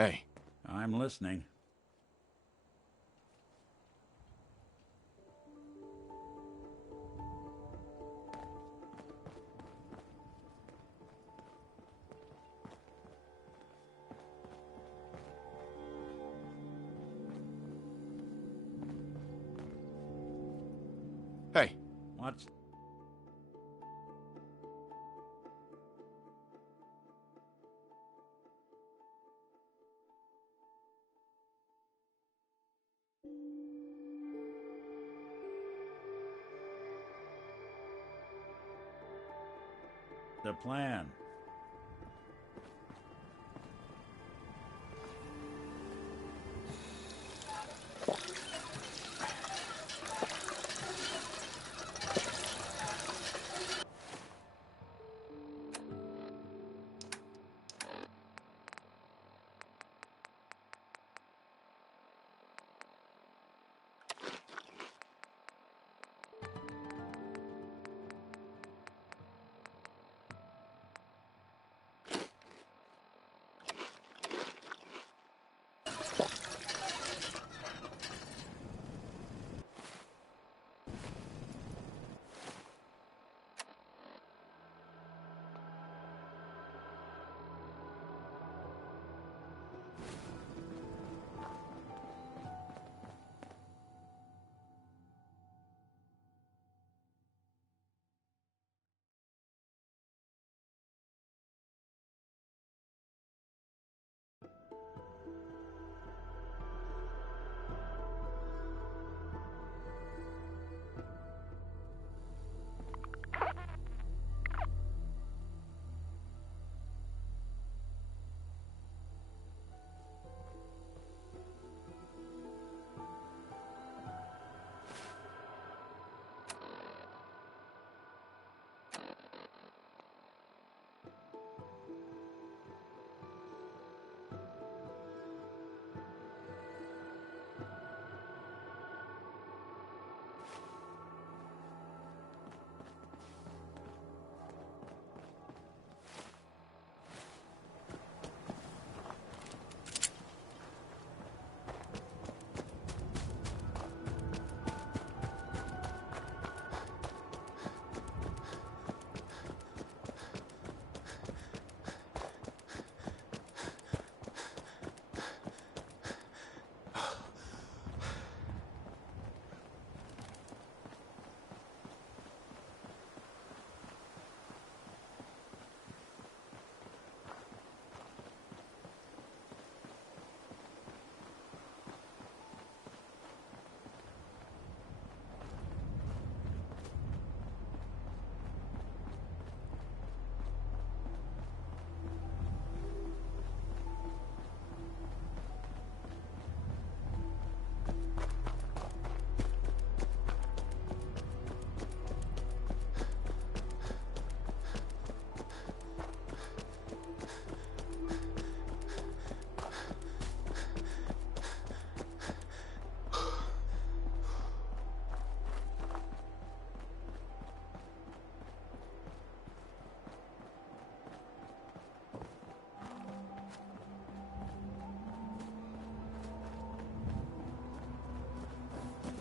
Hey. I'm listening. Hey. What's... the plan?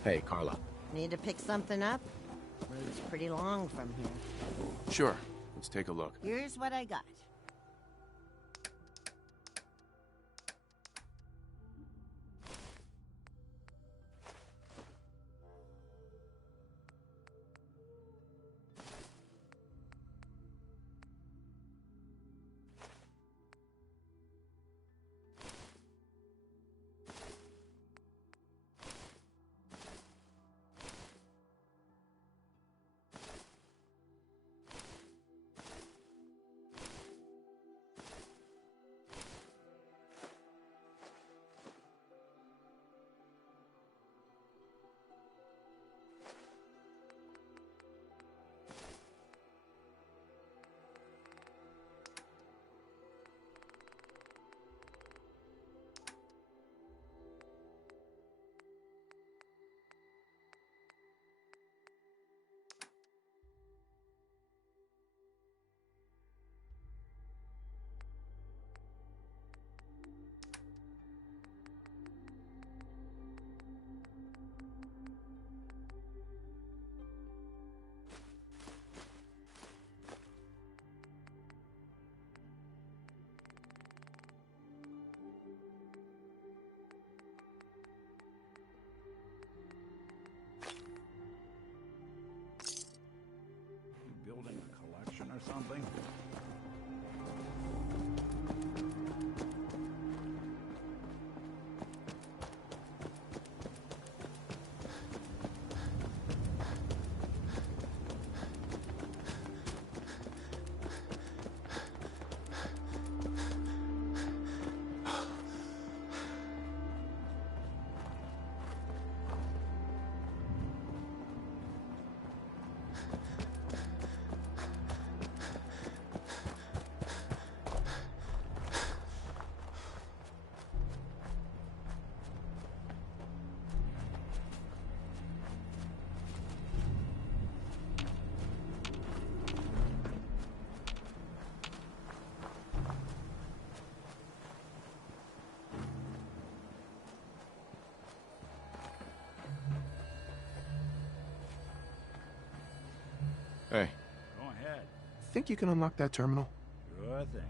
Hey, Carla. Need to pick something up? Road's pretty long from here. Sure. Let's take a look. Here's what I got. or something? Hey, Go ahead. think you can unlock that terminal? Sure thing.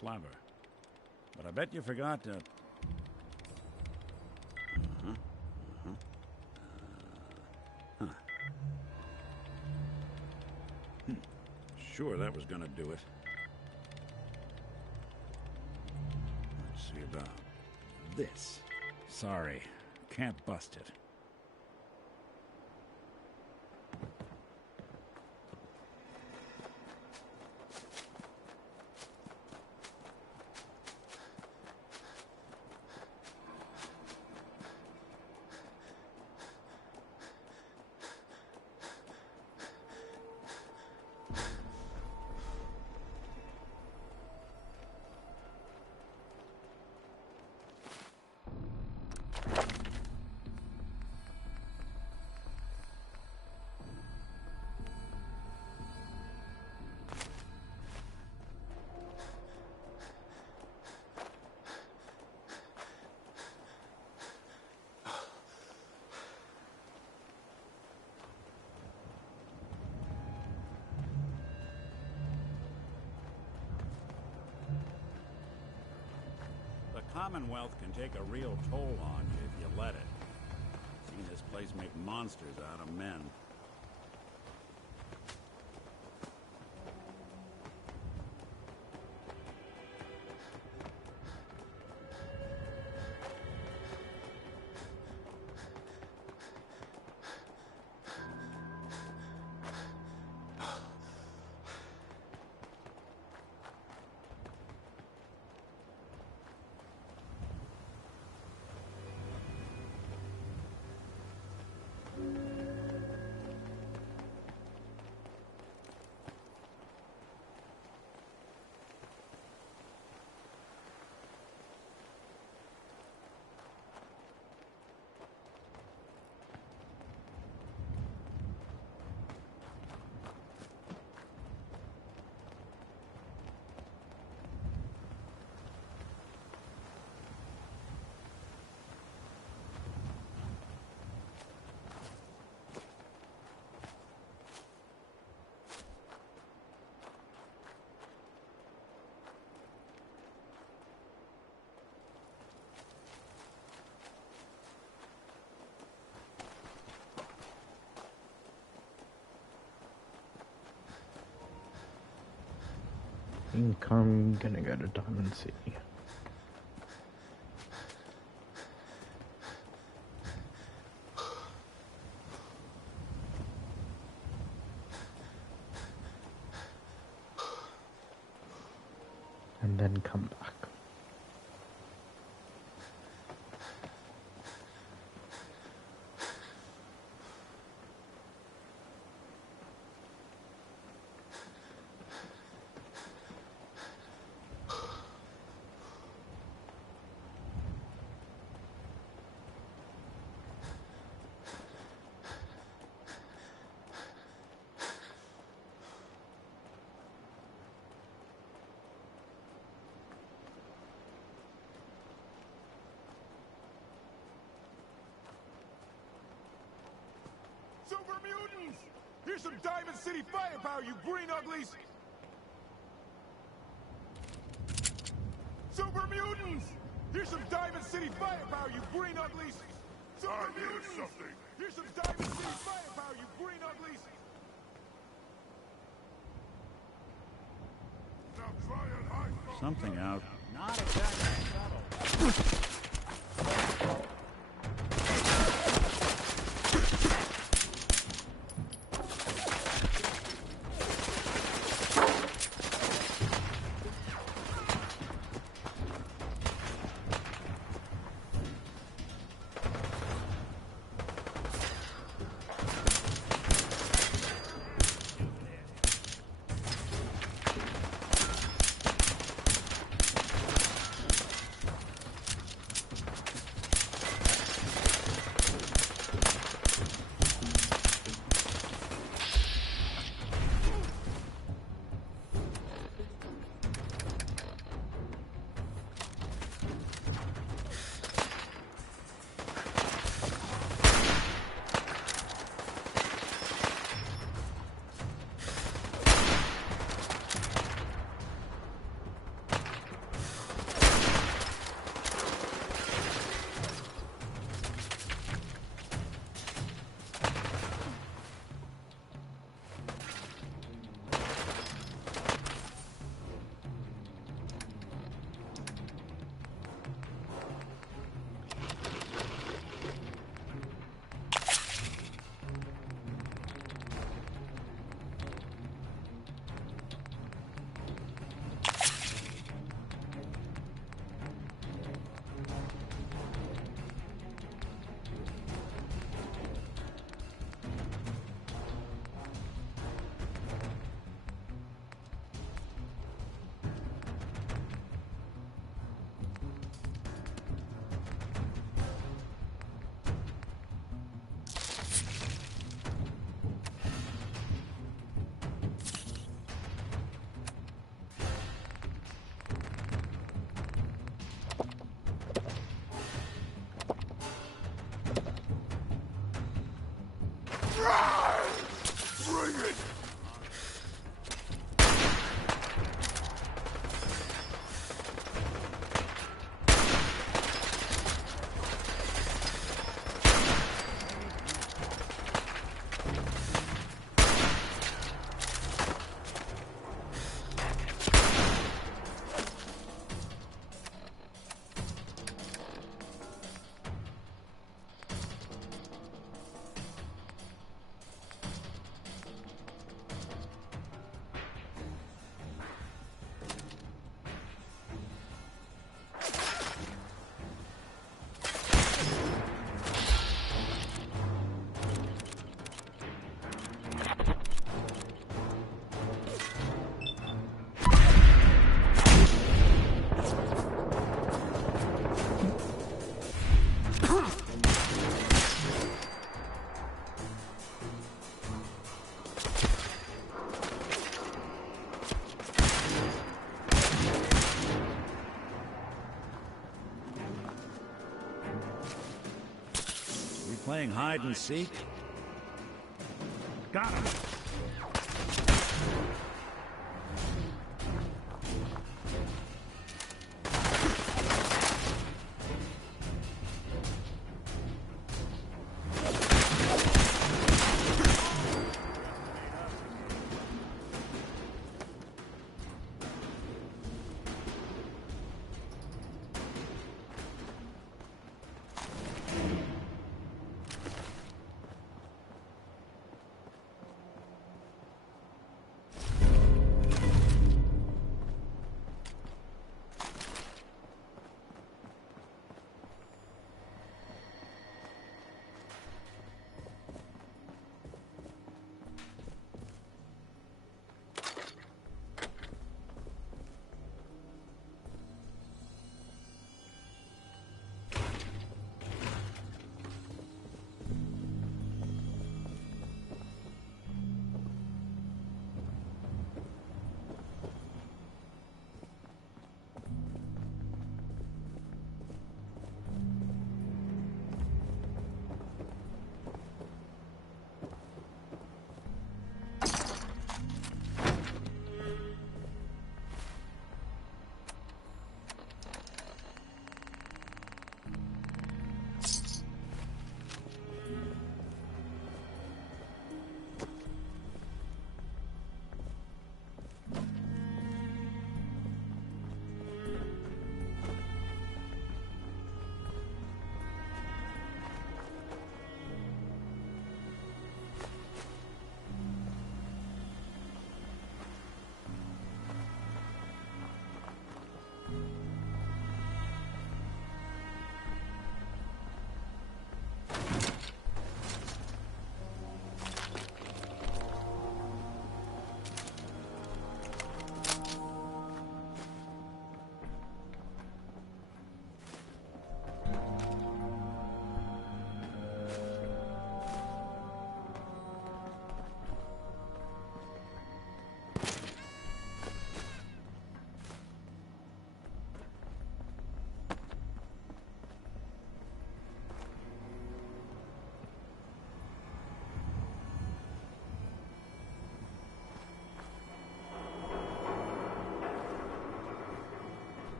Clever. But I bet you forgot to... Sure, that was gonna do it. Let's see about this. Sorry, can't bust it. The Commonwealth can take a real toll on you if you let it. Seen this place make monsters out of men. think I'm gonna go to Diamond City. And then come back. Super mutants! Here's some Diamond City firepower, you green uglies! Super mutants! Here's some Diamond City firepower, you green uglies! Super mutants! Something. Here's some Diamond City firepower, you green uglies! Now try and hide from Something out. Not exactly subtle. Playing hide and seek? Got him!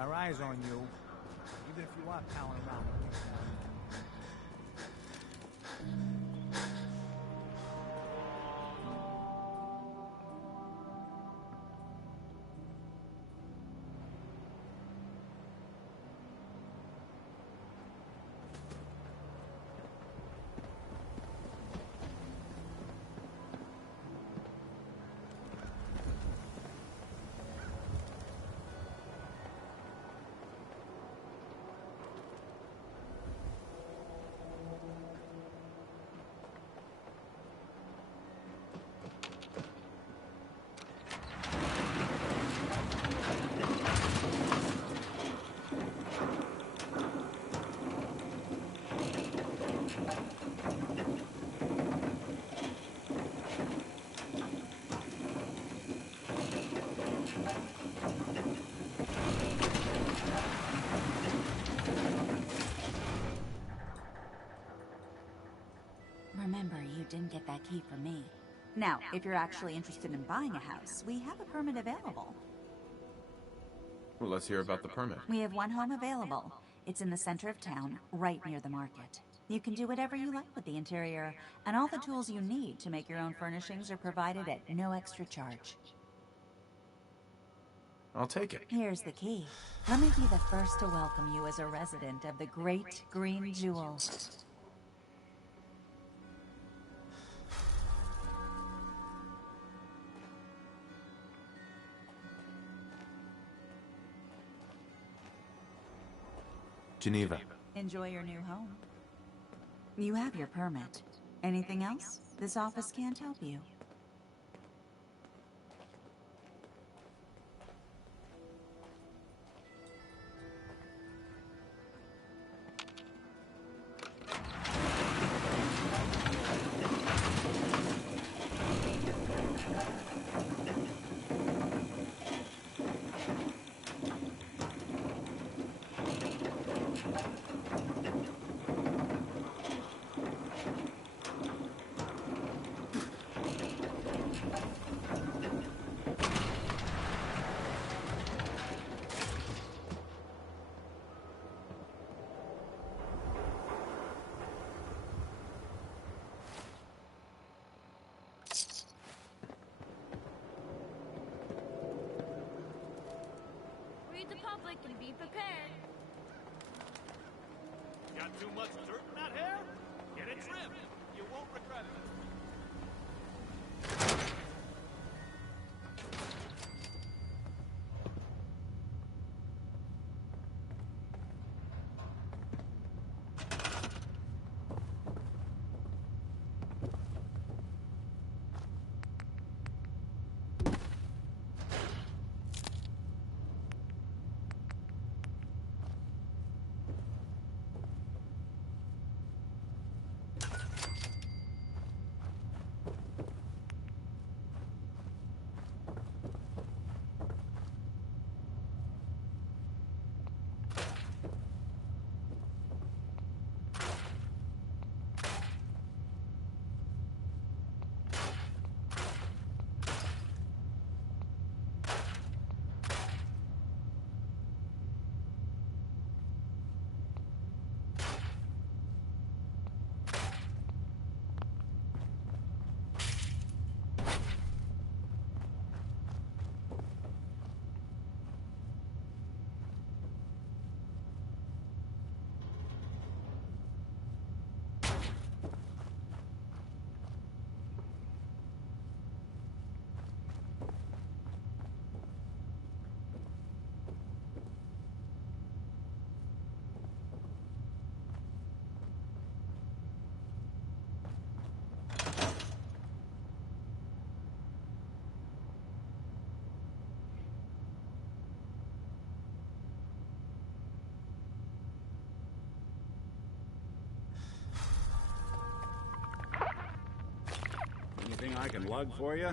Our eyes on you, even if you are palling around. Remember, you didn't get that key from me. Now, if you're actually interested in buying a house, we have a permit available. Well, let's hear about the permit. We have one home available. It's in the center of town, right near the market. You can do whatever you like with the interior, and all the tools you need to make your own furnishings are provided at no extra charge. I'll take it. Here's the key. Let me be the first to welcome you as a resident of the Great Green Jewel. Geneva. Enjoy your new home. You have your permit. Anything else? This office can't help you. Read the public and be prepared. Got too much dirt in that hair? Get it trimmed. You won't regret it. Anything I can lug for you?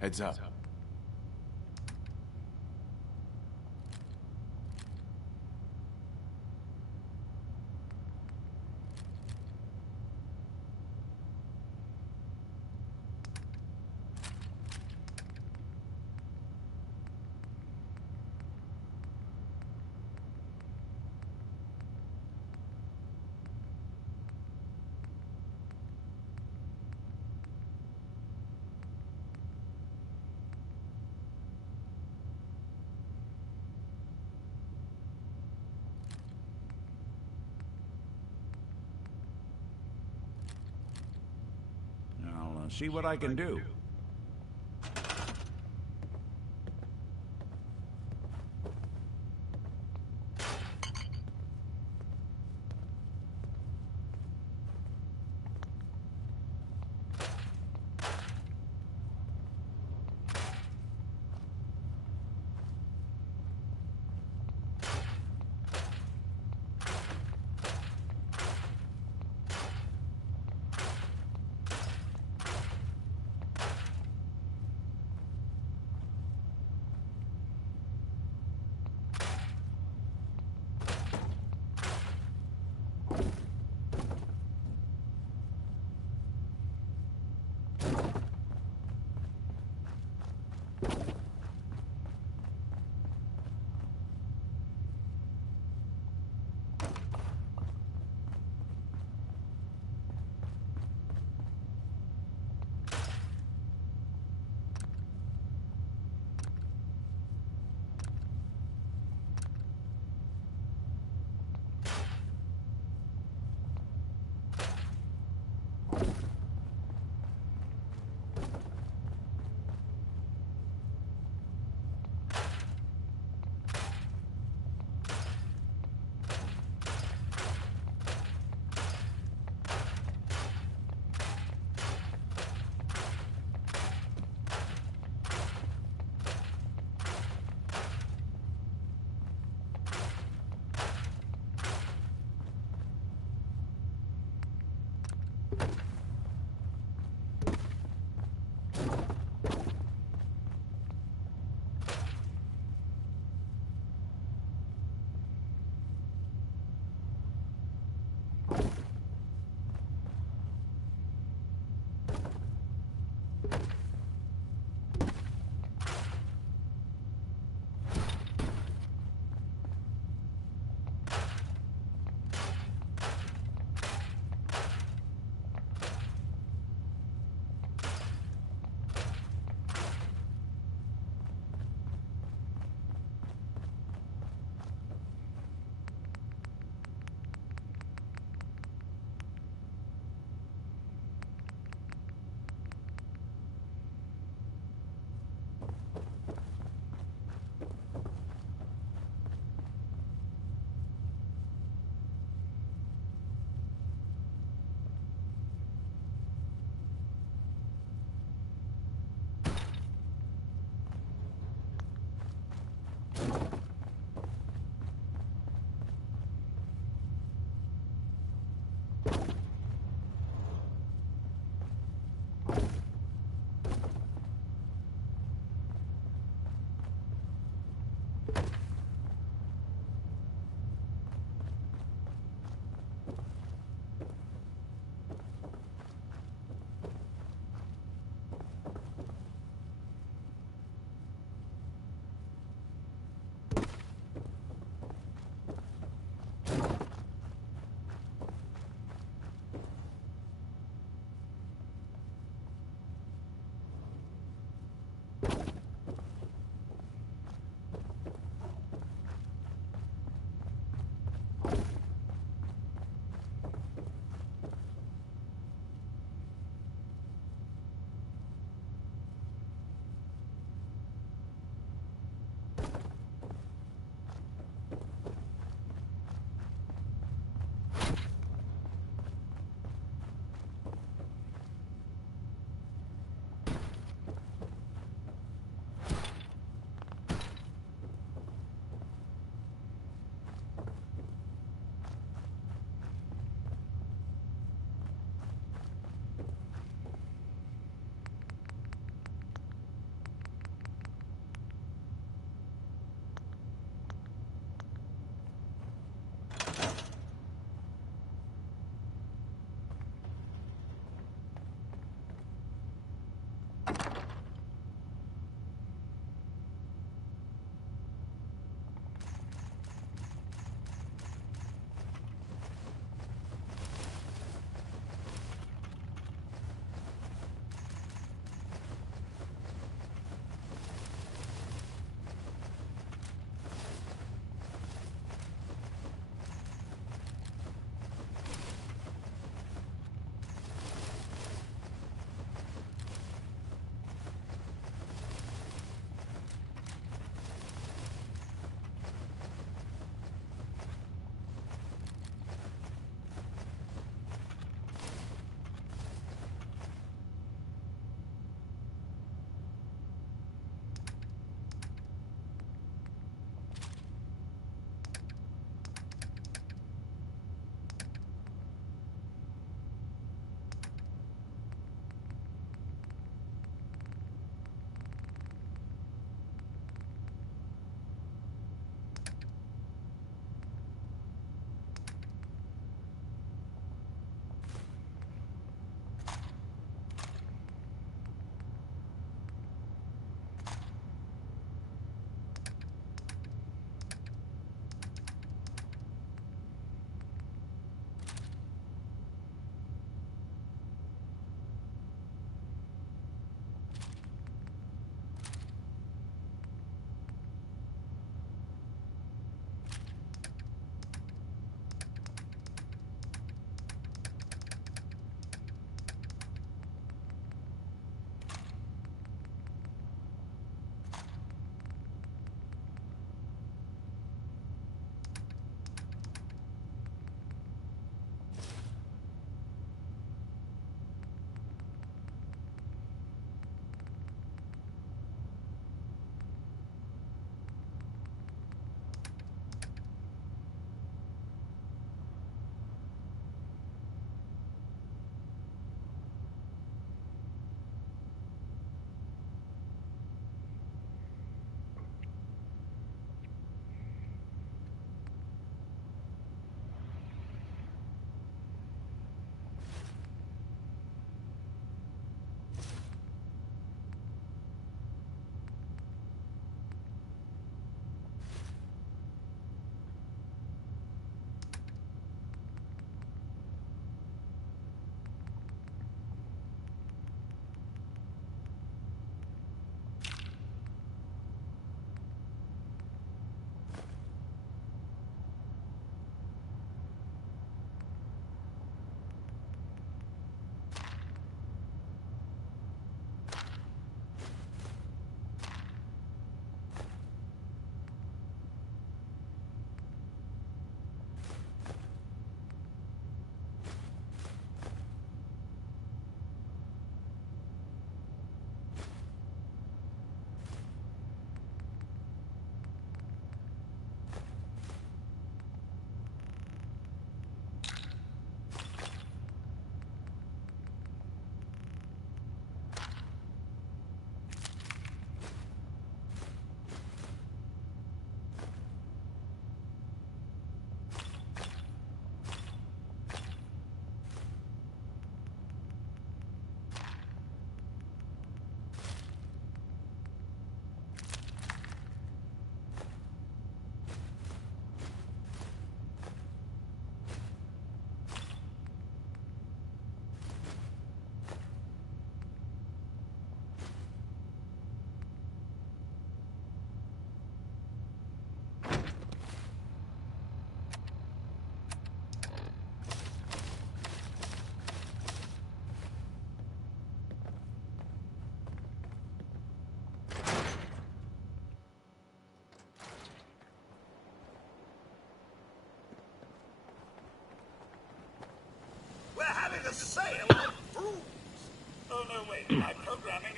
Heads up. I'll see what I can do.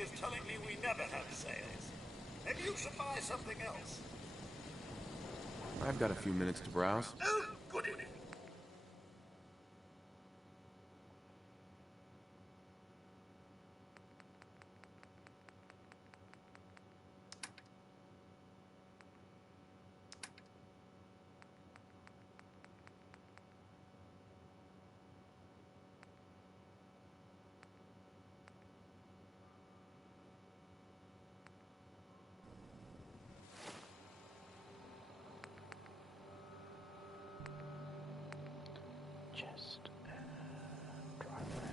is telling me we never have sales. Maybe you should buy something else. I've got a few minutes to browse. Oh, goody. Just driveway.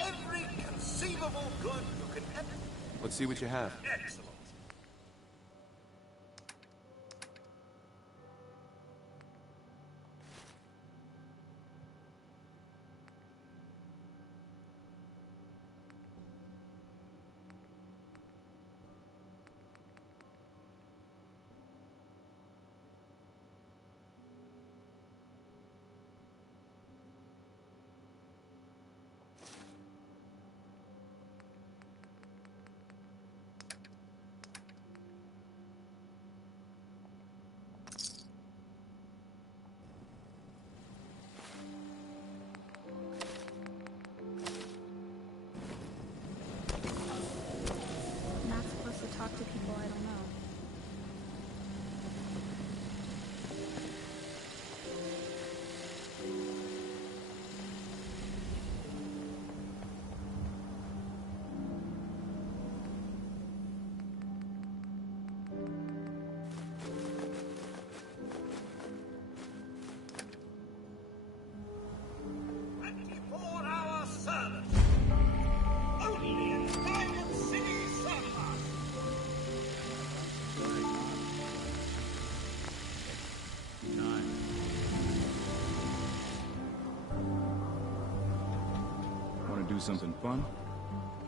Every conceivable good you can ever... Let's see what you have. Excellent. I'm not supposed to talk to people I don't know. Four-hour service. Only in Diamond City Surplus. Want to do something fun?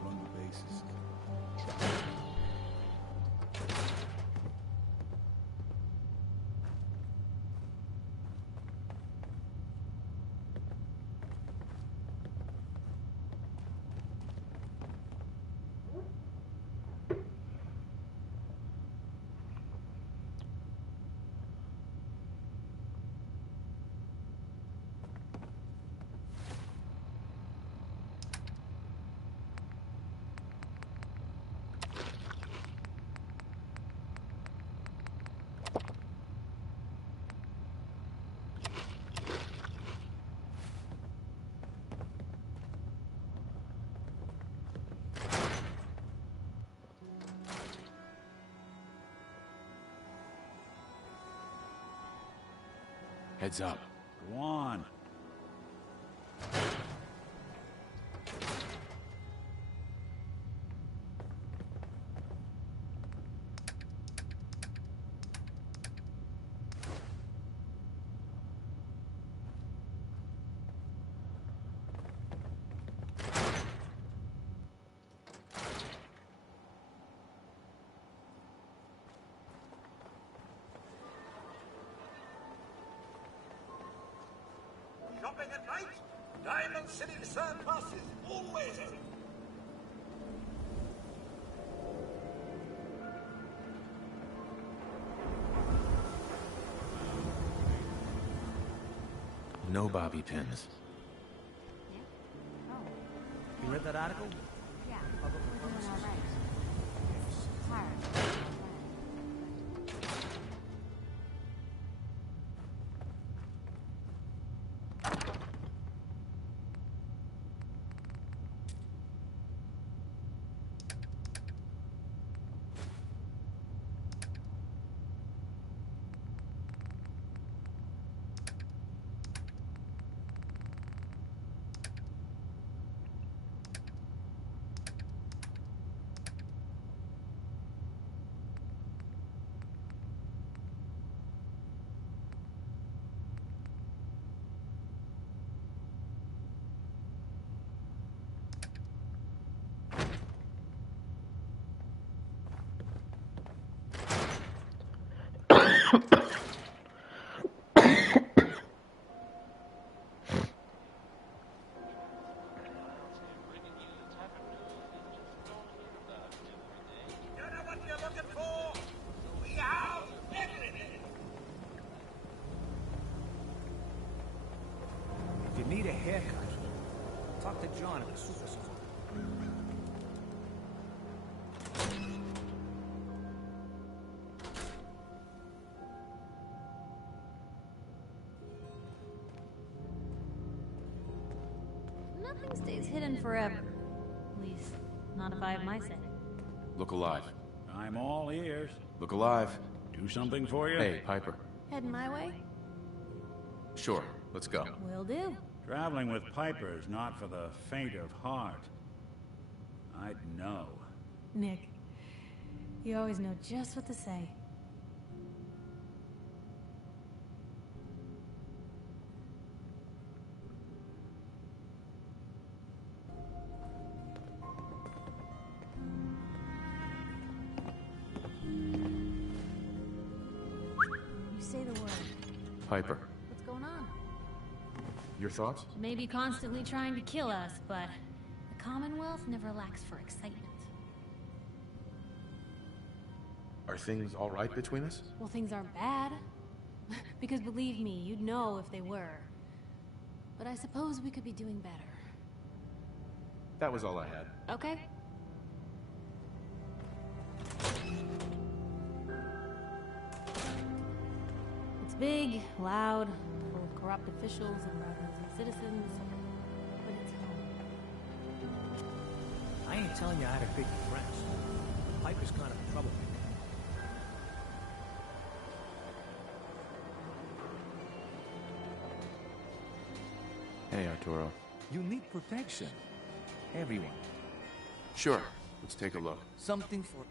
Run the bases. Heads up. Go on. Shopping at night? Diamond City Surplus is always open. No bobby pins. You read that article? Yeah, we're doing all right. Hard. haircut. Talk to John at the superstore. Nothing stays hidden forever. At least, not if I have my say. Look alive. I'm all ears. Look alive. Do something for you? Hey, Piper. Heading my way? Sure, let's go. Will do. Traveling with Piper is not for the faint of heart. I'd know. Nick, you always know just what to say. You say the word. Piper, What's going on? your thoughts? Maybe constantly trying to kill us, but the Commonwealth never lacks for excitement. Are things all right between us? Well, things aren't bad. Because believe me, you'd know if they were. But I suppose we could be doing better. That was all I had. Okay? It's big, loud, full of corrupt officials and citizens, but it's home. I ain't telling you I had a big friends. Piper's kind of a troublemaker. Hey, Arturo. You need protection. Everyone. Sure, let's take a look. Something for...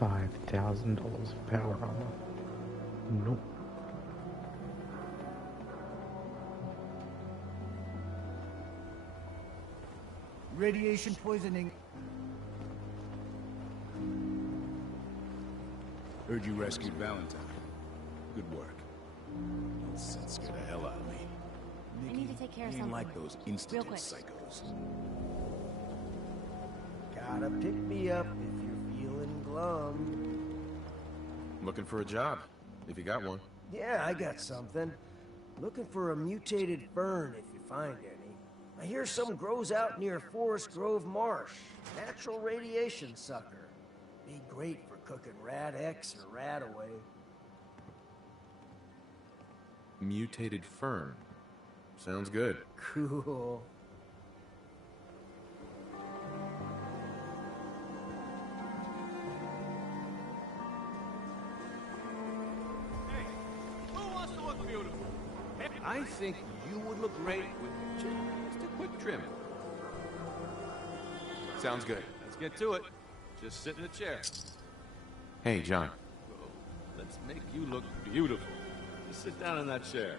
$5,000 of power armor. Nope. Radiation poisoning. Heard you rescued Valentine. Good work. That sense scared the hell out of me. I need to take care of Ain't something. like those Real instant quick. psychos. Gotta pick me up if you're feeling glum. Looking for a job, if you got one. Yeah, I got something. Looking for a mutated fern if you find any. I hear some grows out near Forest Grove Marsh. Natural radiation sucker. Be great for cooking rat X or rat away. Mutated fern. Sounds good. Cool. Hey, who wants to look beautiful? I think you would look great with just a quick trim. Sounds good. Let's get to it. Just sit in the chair. Hey, John. Let's make you look beautiful. Just sit down in that chair.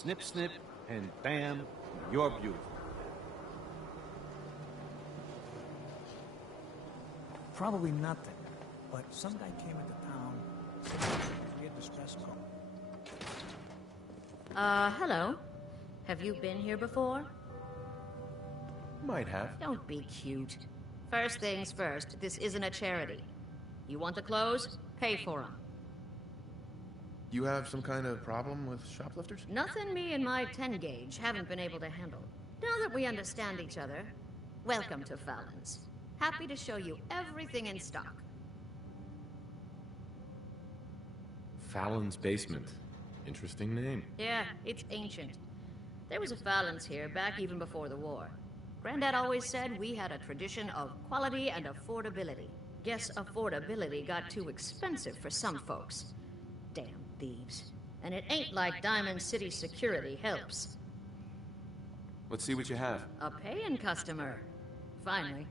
Snip, snip, and bam, you're beautiful. Probably nothing. But some guy came into town, said we had distress call. Hello. Have you been here before? Might have. Don't be cute. First things first, this isn't a charity. You want the clothes? Pay for them. You have some kind of problem with shoplifters? Nothing me and my 10 gauge haven't been able to handle. Now that we understand each other, welcome to Fallon's. Happy to show you everything in stock. Fallon's Basement. Interesting name. Yeah, it's ancient. There was a Fallon's here back even before the war. Granddad always said we had a tradition of quality and affordability. Guess affordability got too expensive for some folks. Damn thieves. And it ain't like Diamond City security helps. Let's see what you have. A paying customer. Finally.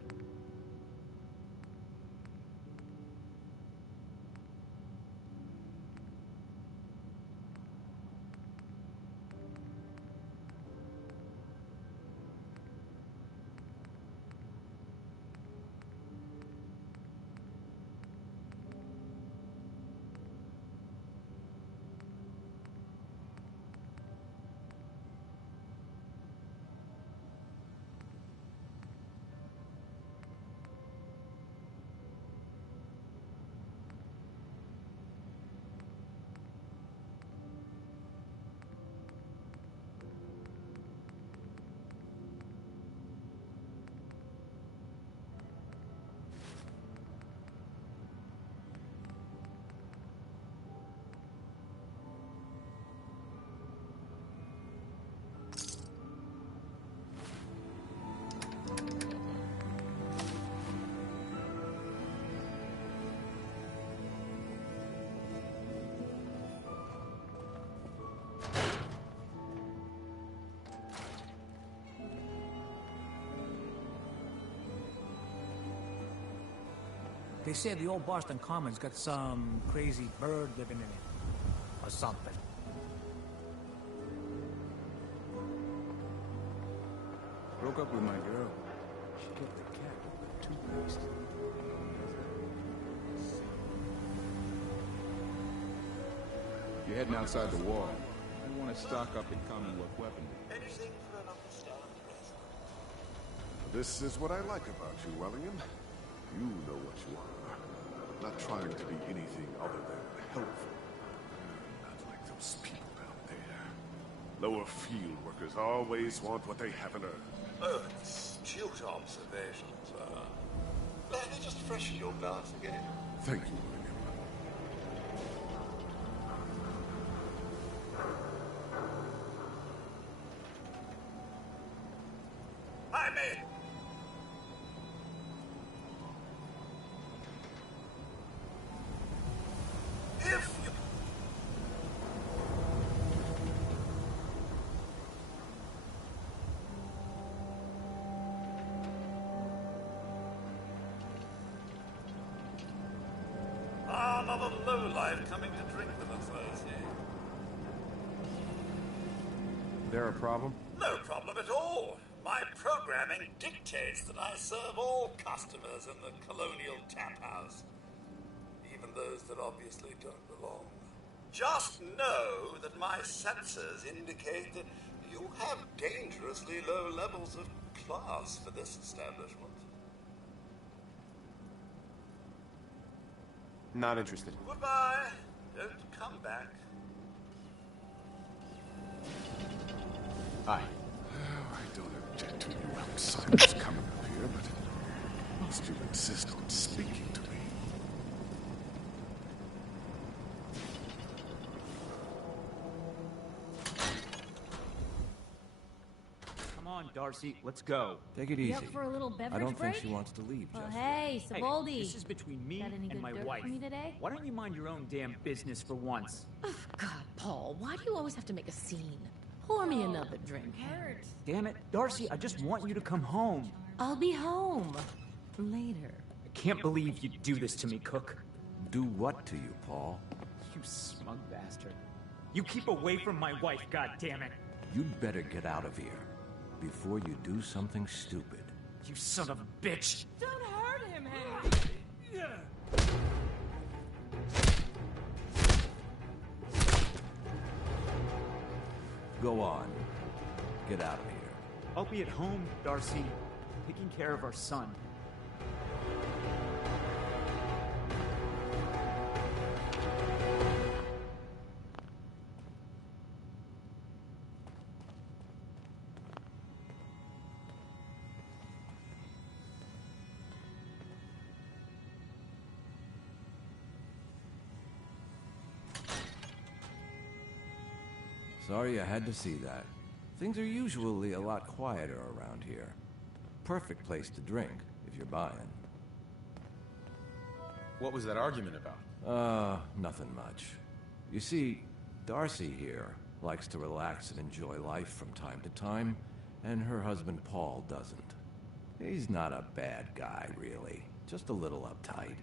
They say the old Boston Commons got some crazy bird living in it. Or something. Broke up with my girl. She kept the cat with the toothpaste. You're heading outside the wall. You want to stock up in Commonwealth weaponry. Anything for an understanding. This is what I like about you, Wellingham. You know what you are. Not trying to be anything other than helpful. Not like those people down there. Lower field workers always want what they haven't earned. Oh, astute observation, sir. Let me just freshen your glass again. Thank you, William. I made. If you... Another lowlife coming to drink with us, I see. There a problem? No problem at all. My programming dictates that I serve all customers in the colonial tap house. Even those that obviously don't belong. Just know that my sensors indicate that you have dangerously low levels of class for this establishment. Not interested. Goodbye. Don't come back. Hi. Oh, I don't object to you outsiders coming up here, but must you insist on speaking to me? Come on, Darcy, let's go. Take it You easy. up for a little beverage I don't break? think she wants to leave, Well, Jessica. hey, Saboldi. Hey, this is between me Got any and good my dirt wife. for me today? Why don't you mind your own damn business for once? God, Paul, why do you always have to make a scene? Pour me another drink. Damn it, Darcy, I just want you to come home. I'll be home. Later. I can't believe you do this to me, Cook. Do what to you, Paul? You smug bastard. You keep away from my wife, goddammit. You'd better get out of here before you do something stupid. You son of a bitch! Don't hurt him, Henry! Go on. Get out of here. I'll be at home, Darcy, taking care of our son. Sorry I had to see that. Things are usually a lot quieter around here. Perfect place to drink, if you're buying. What was that argument about? Nothing much. You see, Darcy here likes to relax and enjoy life from time to time, and her husband Paul doesn't. He's not a bad guy, really. Just a little uptight.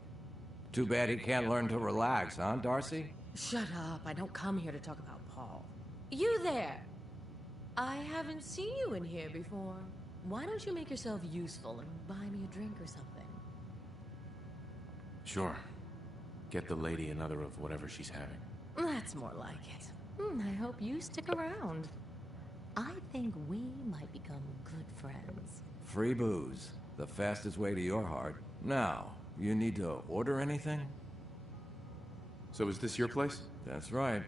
Too bad he can't learn to relax, huh, Darcy? Shut up. I don't come here to talk about Paul. You there! I haven't seen you in here before. Why don't you make yourself useful and buy me a drink or something? Sure. Get the lady another of whatever she's having. That's more like it. I hope you stick around. I think we might become good friends. Free booze. The fastest way to your heart. Now, you need to order anything? So is this your place? That's right.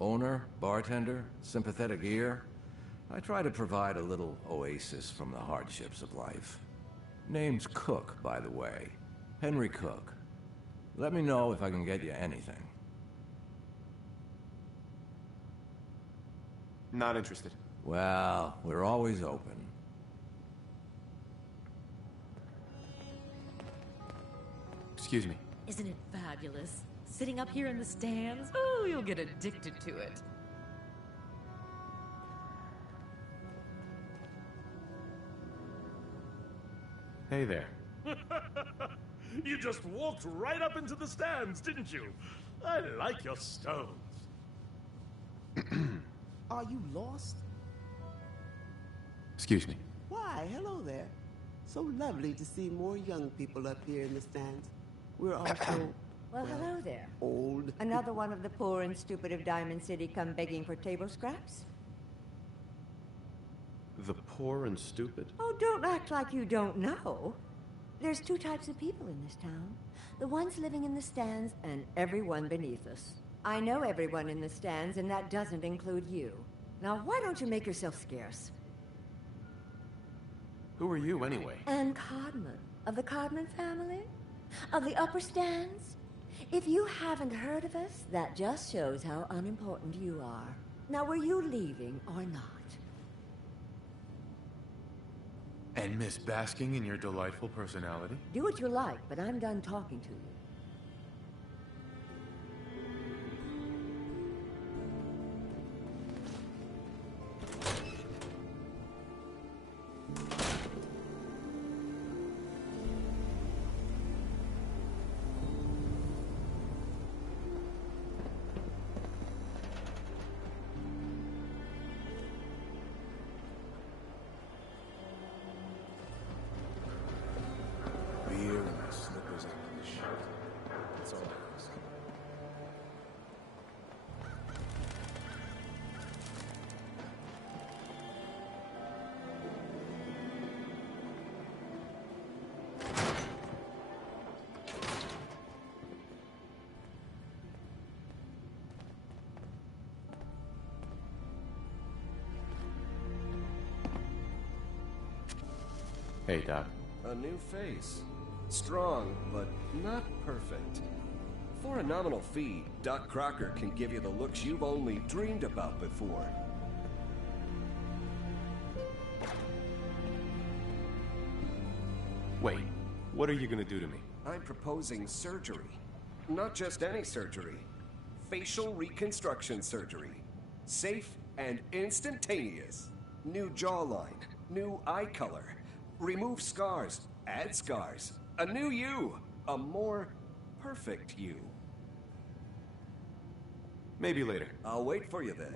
Owner, bartender, sympathetic ear. I try to provide a little oasis from the hardships of life. Name's Cook, by the way. Henry Cook. Let me know if I can get you anything. Not interested. Well, we're always open. Excuse me. Isn't it fabulous? Sitting up here in the stands? Oh, you'll get addicted to it. Hey there. You just walked right up into the stands, didn't you? I like your stones. Are you lost? Excuse me. Why, hello there. So lovely to see more young people up here in the stands. We're all so... Well, hello there. Old. Another one of the poor and stupid of Diamond City come begging for table scraps? The poor and stupid? Oh, don't act like you don't know. There's two types of people in this town. The ones living in the stands and everyone beneath us. I know everyone in the stands, and that doesn't include you. Now, why don't you make yourself scarce? Who are you, anyway? Anne Codman, of the Codman family? Of the upper stands? If you haven't heard of us, that just shows how unimportant you are. Now, were you leaving or not? And Miss basking in your delightful personality? Do what you like, but I'm done talking to you. Beer and my slippers under the shirt. That's all I ask. Hey, Doc. A new face. Strong, but not perfect. For a nominal fee, Doc Crocker can give you the looks you've only dreamed about before. Wait, what are you gonna do to me? I'm proposing surgery. Not just any surgery. Facial reconstruction surgery. Safe and instantaneous. New jawline, new eye color. Remove scars, add scars. A new you. A more perfect you. Maybe later. I'll wait for you then.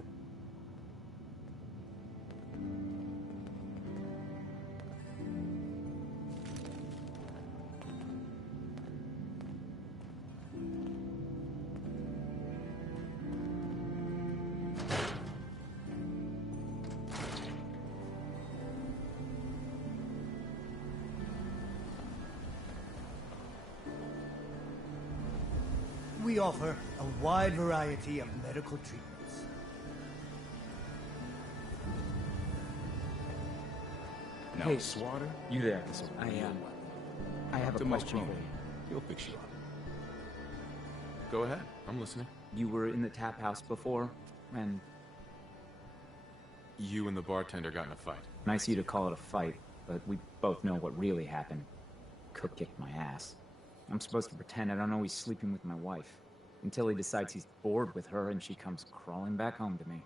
We offer a wide variety of medical treatments. Now, Hey, Swatter, you there? is a I real am. weapon. I have a To question for Mulroney. you. He'll fix you up. Go ahead. I'm listening. You were in the tap house before, and You and the bartender got in a fight. nice of you to call it a fight, but we both know what really happened. Cook kicked my ass. I'm supposed to pretend I don't know he's sleeping with my wife, until he decides he's bored with her and she comes crawling back home to me.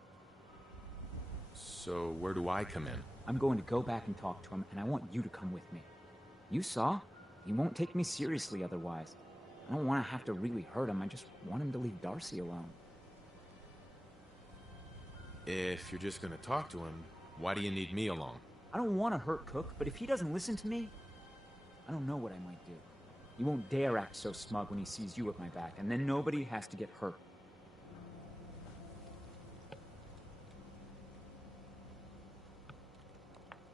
So where do I come in? I'm going to go back and talk to him, and I want you to come with me. You saw? He won't take me seriously otherwise. I don't want to have to really hurt him. I just want him to leave Darcy alone. If you're just gonna talk to him, why do you need me along? I don't want to hurt Cook, but if he doesn't listen to me, I don't know what I might do. He won't dare act so smug when he sees you at my back, and then nobody has to get hurt.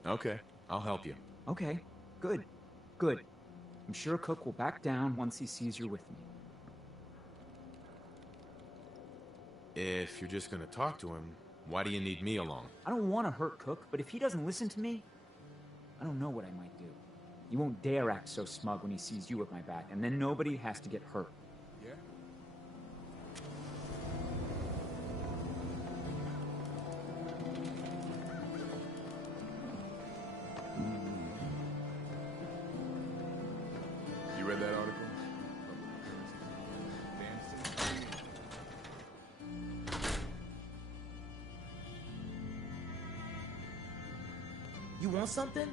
Okay, I'll help you. Okay, good, good. I'm sure Cook will back down once he sees you're with me. If you're just gonna talk to him, why do you need me along? I don't want to hurt Cook, but if he doesn't listen to me, I don't know what I might do. He won't dare act so smug when he sees you at my back, and then nobody has to get hurt. Yeah? You read that article? You want something?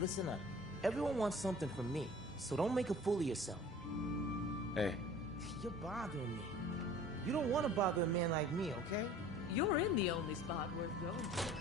Listen up. Everyone wants something from me, so don't make a fool of yourself. Hey. You're bothering me. You don't want to bother a man like me, okay? You're in the only spot worth going to.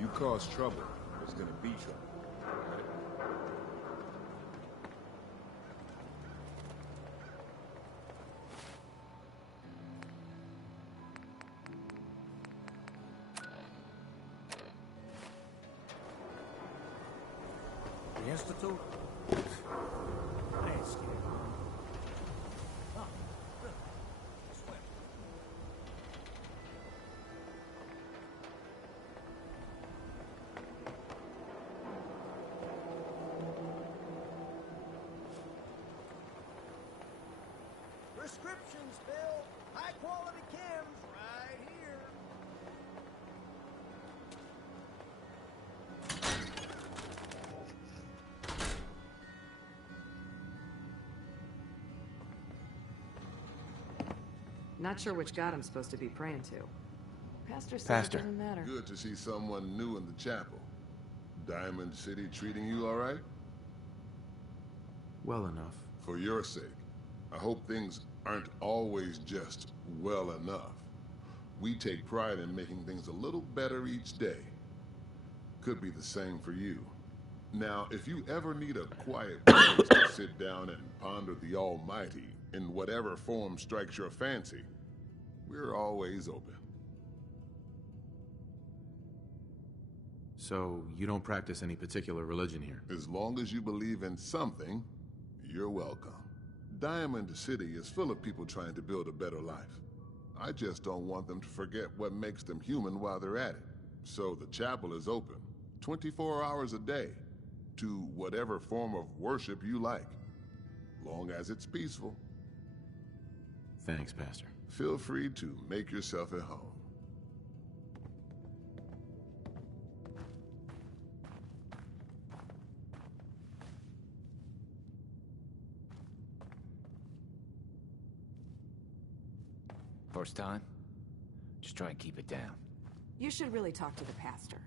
You cause trouble, there's gonna be trouble. Got it? The Institute? I ain't scared. Oh, good. Swim. Prescriptions, Bill. High quality chems right here. Not sure which god I'm supposed to be praying to. Pastor said Pastor. it doesn't matter. Good to see someone new in the chapel. Diamond City treating you all right? Well enough. For your sake, I hope things aren't always just well enough. We take pride in making things a little better each day. Could be the same for you. Now, if you ever need a quiet place to sit down and ponder the Almighty in whatever form strikes your fancy, we're always open. So, you don't practice any particular religion here? As long as you believe in something, you're welcome. Diamond City is full of people trying to build a better life. I just don't want them to forget what makes them human while they're at it. So the chapel is open, 24 hours a day, to whatever form of worship you like, long as it's peaceful. Thanks, Pastor. Feel free to make yourself at home. First time? Just try and keep it down. You should really talk to the pastor.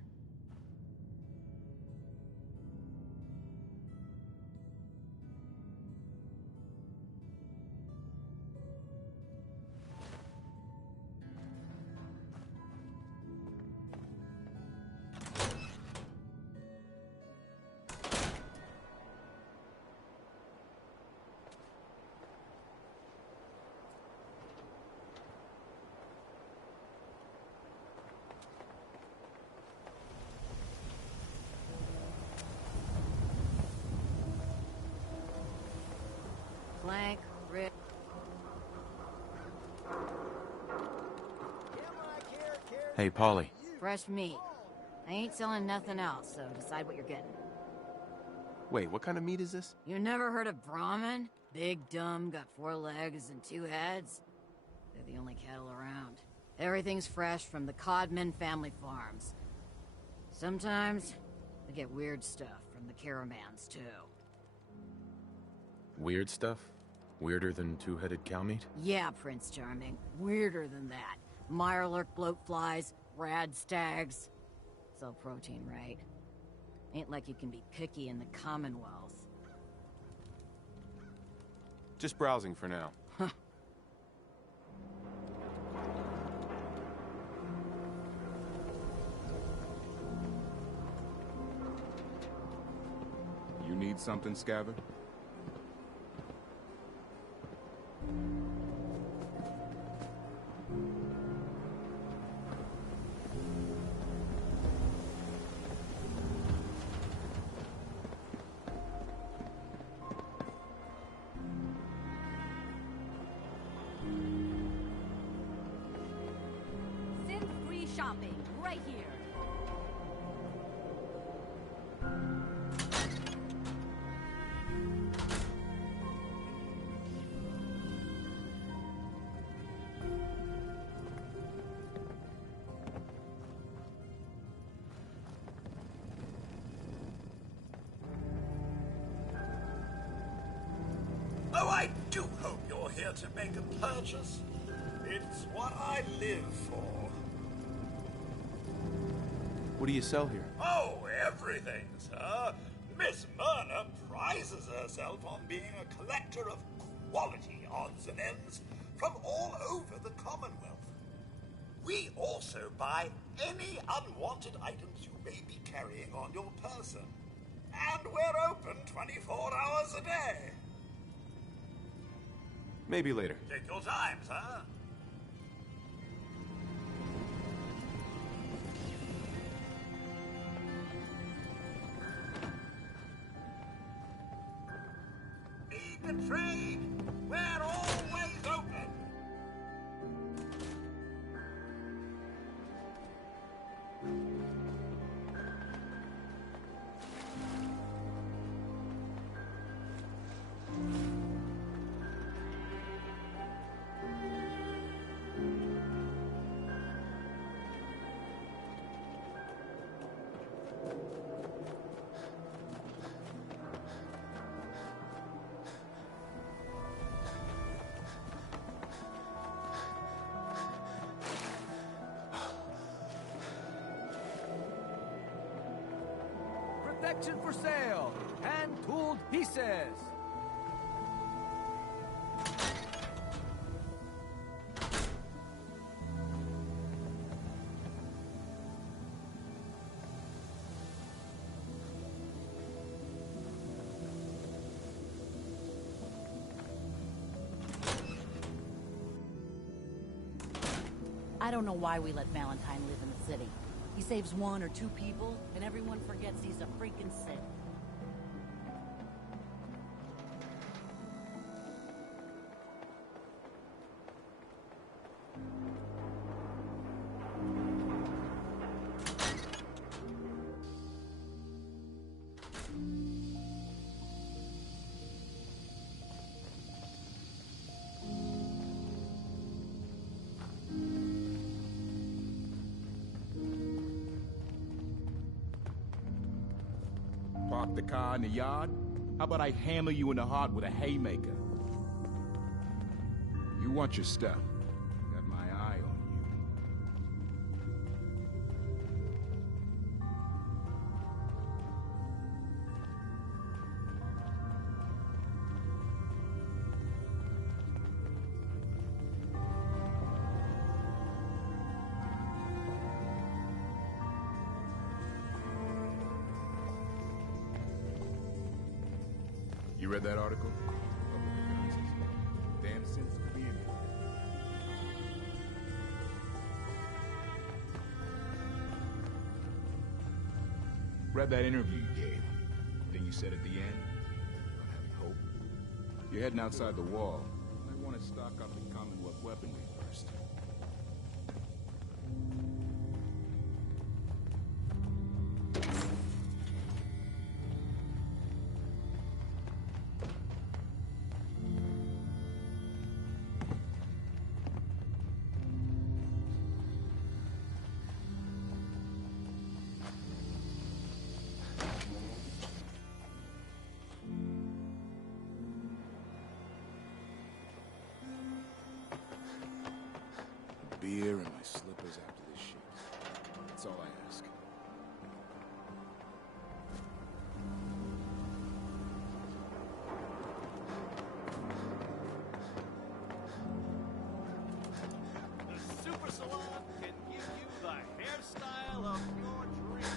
Blank, Rick. Hey, Paulie. Fresh meat. I ain't selling nothing else, so decide what you're getting. Wait, what kind of meat is this? You never heard of Brahmin? Big, dumb, got 4 legs and 2 heads? They're the only cattle around. Everything's fresh from the Codman family farms. Sometimes, we get weird stuff from the caravans, too. Weird stuff? Weirder than two-headed cow meat? Yeah, Prince Charming. Weirder than that. Mirelurk bloatflies, rad stags. It's all protein, right? Ain't like you can be picky in the Commonwealth. Just browsing for now. Huh. You need something, Scabbard? Sin-free shopping, right here. Oh, I do hope you're here to make a purchase. It's what I live for. What do you sell here? Oh, everything, sir. Miss Myrna prizes herself on being a collector of quality odds and ends from all over the Commonwealth. We also buy any unwanted items you may be carrying on your person. And we're open 24 hours a day. Maybe later. Take your time, sir. Need the trade? We're always open. Protection for sale! Hand-tooled pieces! I don't know why we let Valentine live in the city. He saves 1 or 2 people, and everyone forgets he's a freaking Sith. Park the car in the yard? How about I hammer you in the heart with a haymaker? You want your stuff. Got my read that article? Public appearances. Damn sense of being here. Read that interview you gave. Thing you said at the end? About having hope. You're heading outside the wall. You might want to stock up in Commonwealth weaponry first. Beer and my slippers after this shit. That's all I ask. The Super Salon can give you the hairstyle of your dreams.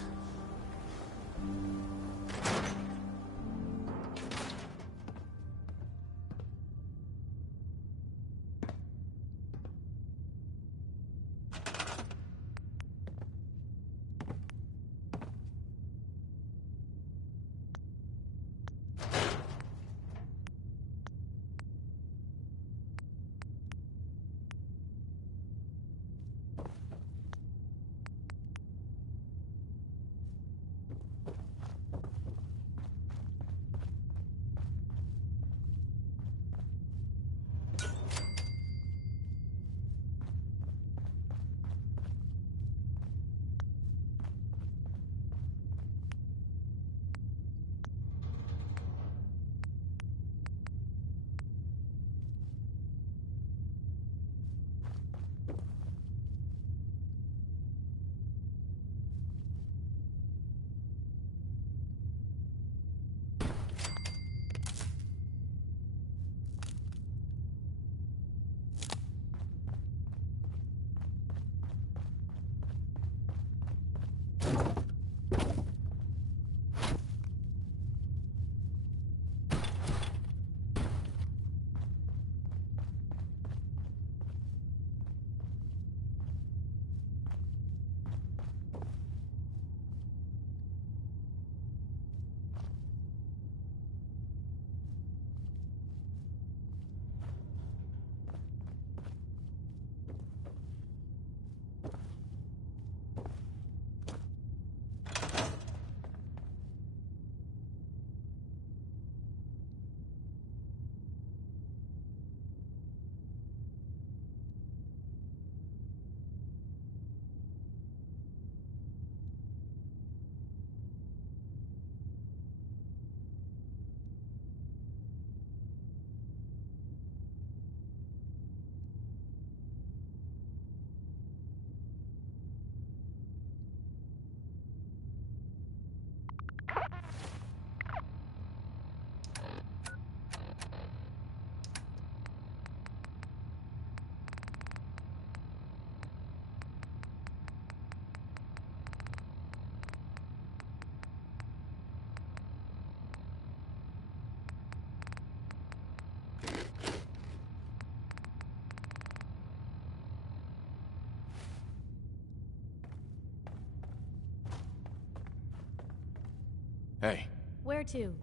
Hey. Where to?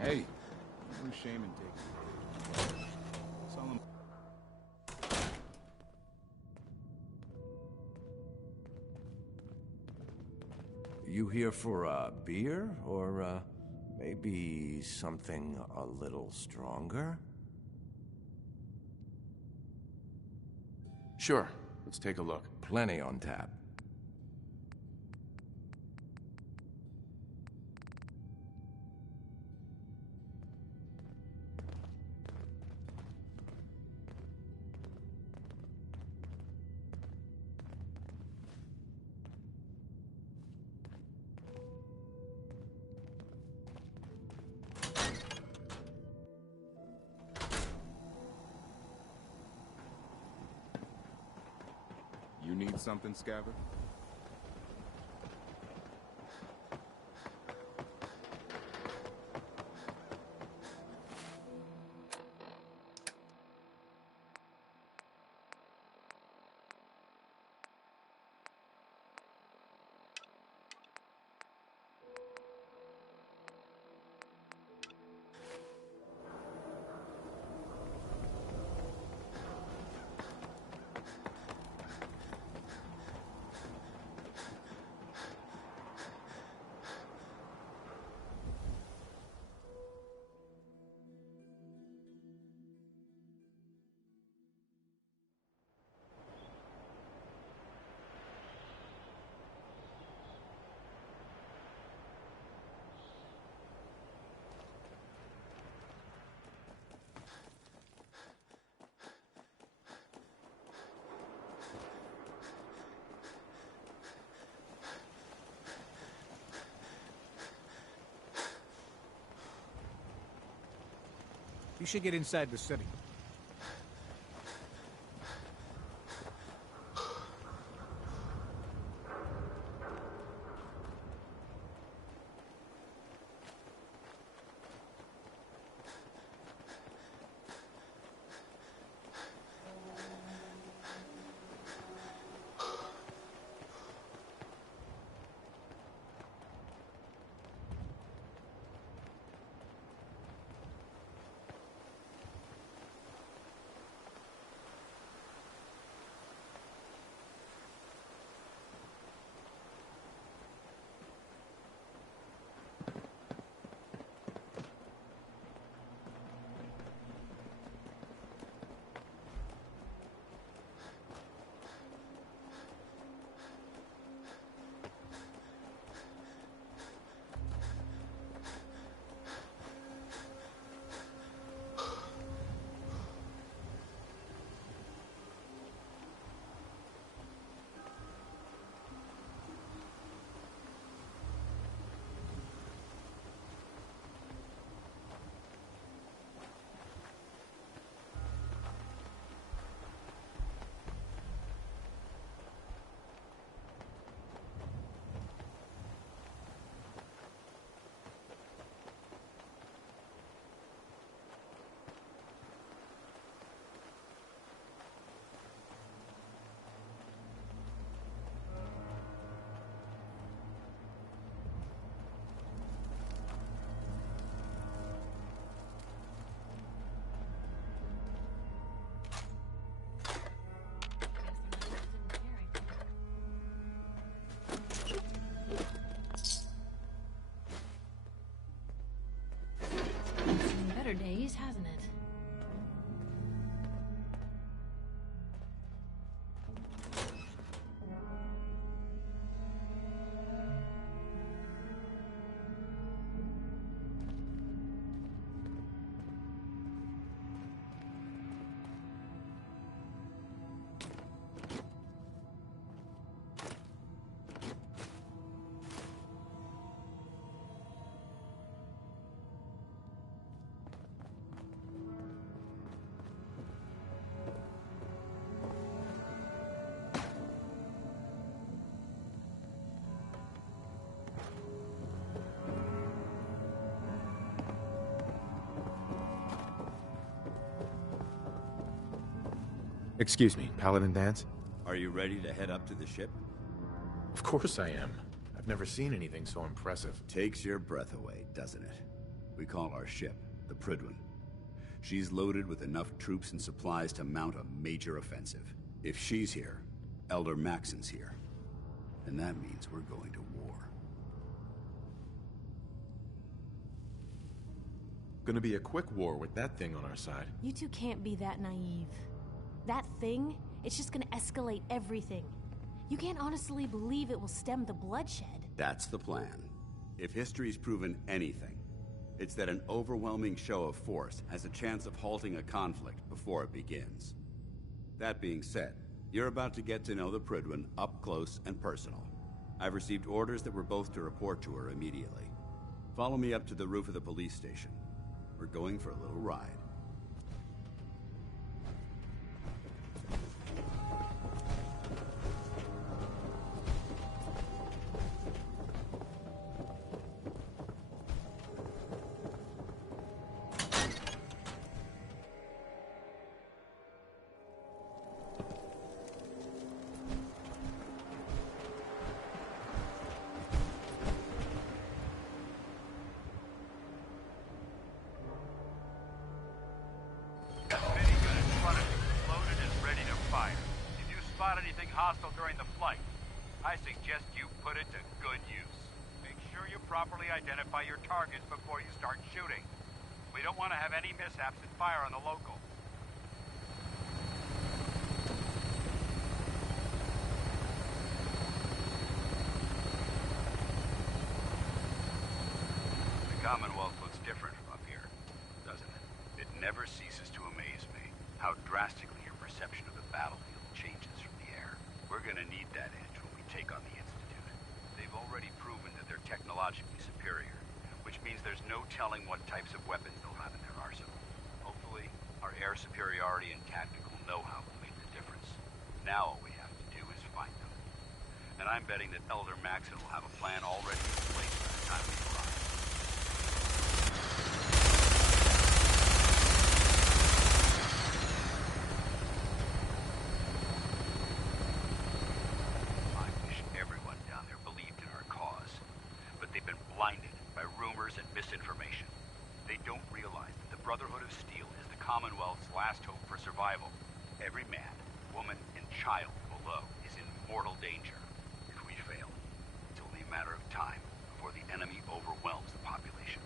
Hey, no shame in taking it. Solemn. You here for a beer, or maybe something a little stronger? Sure, let's take a look. Plenty on tap. need something, Scaver? You should get inside the city. Seen better days, hasn't it? Excuse me, Paladin Dance? Are you ready to head up to the ship? Of course I am. I've never seen anything so impressive. Takes your breath away, doesn't it? We call our ship the Prydwen. She's loaded with enough troops and supplies to mount a major offensive. If she's here, Elder Maxon's here. And that means we're going to war. Gonna be a quick war with that thing on our side. You two can't be that naive. That thing, it's just gonna escalate everything. You can't honestly believe it will stem the bloodshed. That's the plan. If history's proven anything, it's that an overwhelming show of force has a chance of halting a conflict before it begins. That being said, you're about to get to know the Prydwen up close and personal. I've received orders that we're both to report to her immediately. Follow me up to the roof of the police station. We're going for a little ride. hostile during the flight. I suggest you put it to good use. Make sure you properly identify your targets before you start shooting. We don't want to have any mishaps and fire on the local. The Commonwealth looks different from up here, doesn't it? It never ceases to amaze me how drastically your perception of the battlefield changes from the air. We're gonna need that edge when we take on the Institute. They've already proven that they're technologically superior, which means there's no telling what types of weapons they'll have in their arsenal. Hopefully, our air superiority and tactical know-how will make the difference. Now all we have to do is find them. And I'm betting that Elder Maxon will have a plan already in place by the time we arrive. Misinformation. They don't realize that the Brotherhood of Steel is the Commonwealth's last hope for survival. Every man, woman, and child below is in mortal danger. If we fail, it's only a matter of time before the enemy overwhelms the population.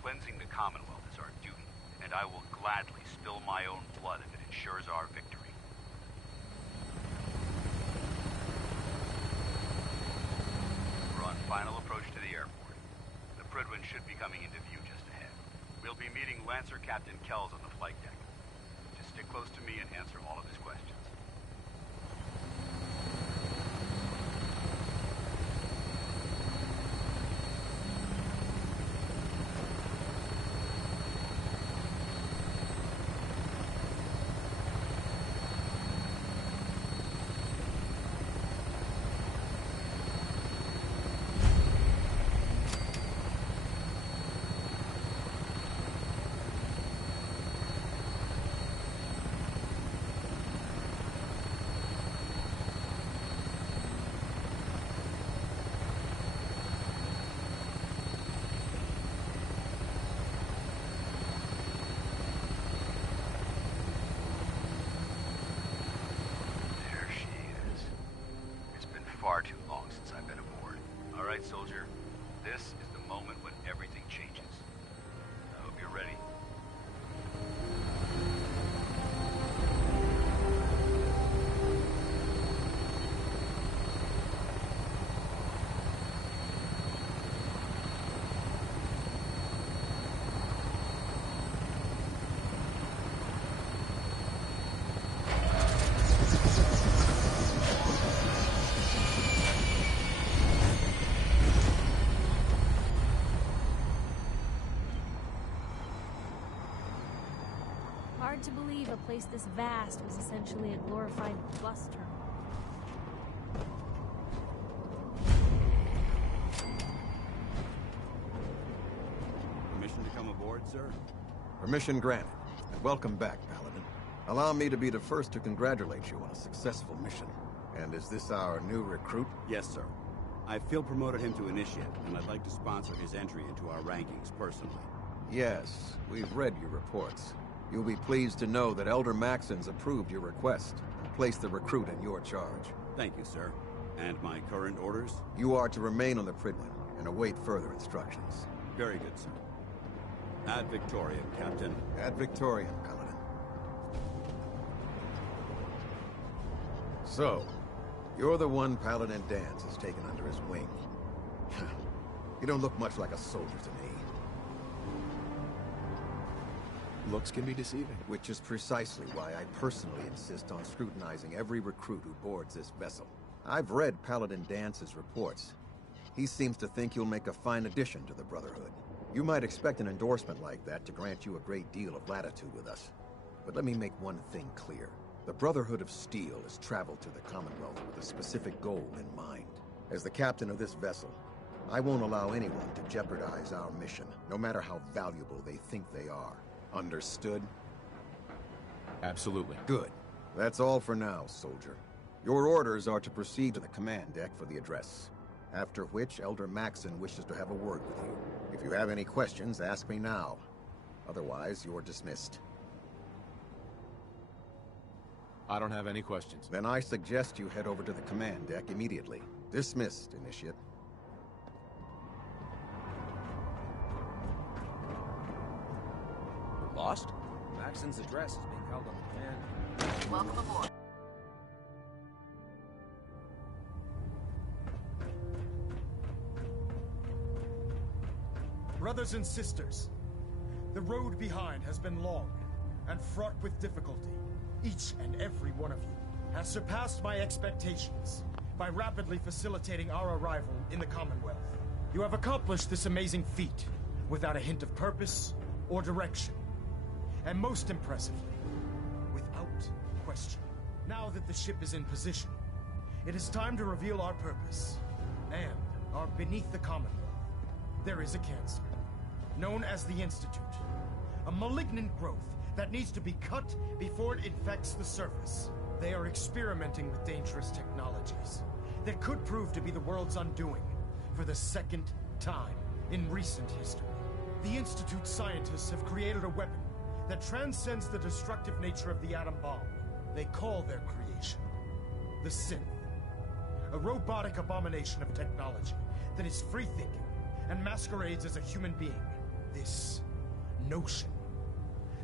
Cleansing the Commonwealth is our duty, and I will gladly spill my own blood if it ensures our victory. We're on final approach to the airport. Prydwen should be coming into view just ahead. We'll be meeting Lancer Captain Kells on the flight deck. Just stick close to me and answer all of his questions. Far too long since I've been aboard. All right, soldier. This is the moment when everything changes. I hope you're ready. Hard to believe a place this vast was essentially a glorified bus terminal. Permission to come aboard, sir? Permission granted. And welcome back, Paladin. Allow me to be the first to congratulate you on a successful mission. And is this our new recruit? Yes, sir. I feel promoted him to initiate, and I'd like to sponsor his entry into our rankings personally. Yes, we've read your reports. You'll be pleased to know that Elder Maxon's approved your request and placed the recruit in your charge. Thank you, sir. And my current orders? You are to remain on the Prydwen and await further instructions. Very good, sir. Ad Victoriam, Captain. Ad Victoriam, Paladin. So, you're the one Paladin Danse has taken under his wing. You don't look much like a soldier to me. Looks can be deceiving. Which is precisely why I personally insist on scrutinizing every recruit who boards this vessel. I've read Paladin Dance's reports. He seems to think you'll make a fine addition to the Brotherhood. You might expect an endorsement like that to grant you a great deal of latitude with us. But let me make one thing clear. The Brotherhood of Steel has traveled to the Commonwealth with a specific goal in mind. As the captain of this vessel, I won't allow anyone to jeopardize our mission, no matter how valuable they think they are. Understood? Absolutely. Good. That's all for now, soldier. Your orders are to proceed to the command deck for the address. After which, Elder Maxon wishes to have a word with you. If you have any questions, ask me now. Otherwise, you're dismissed. I don't have any questions. Then I suggest you head over to the command deck immediately. Dismissed, Initiate. Lost? Maxon's address is being held on the command. Welcome aboard. Brothers and sisters, the road behind has been long and fraught with difficulty. Each and every one of you has surpassed my expectations by rapidly facilitating our arrival in the Commonwealth. You have accomplished this amazing feat without a hint of purpose or direction. And most impressively, without question. Now that the ship is in position, it is time to reveal our purpose and our beneath the Commonwealth. There is a cancer, known as the Institute. A malignant growth that needs to be cut before it infects the surface. They are experimenting with dangerous technologies that could prove to be the world's undoing for the second time in recent history. The Institute's scientists have created a weapon that transcends the destructive nature of the atom bomb. They call their creation the Synth, a robotic abomination of technology that is free-thinking and masquerades as a human being. This notion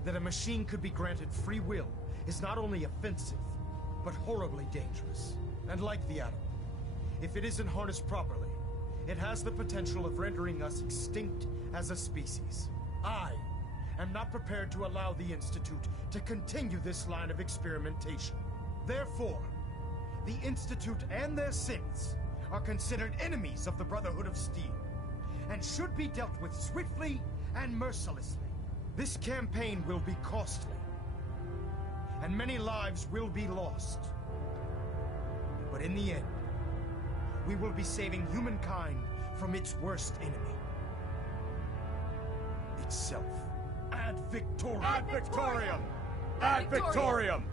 that a machine could be granted free will is not only offensive, but horribly dangerous. And like the atom, if it isn't harnessed properly, it has the potential of rendering us extinct as a species. I am not prepared to allow the Institute to continue this line of experimentation. Therefore, the Institute and their synths are considered enemies of the Brotherhood of Steel, and should be dealt with swiftly and mercilessly. This campaign will be costly, and many lives will be lost. But in the end, we will be saving humankind from its worst enemy. Itself. Ad Victoriam! Ad Victoriam! Ad Victoriam!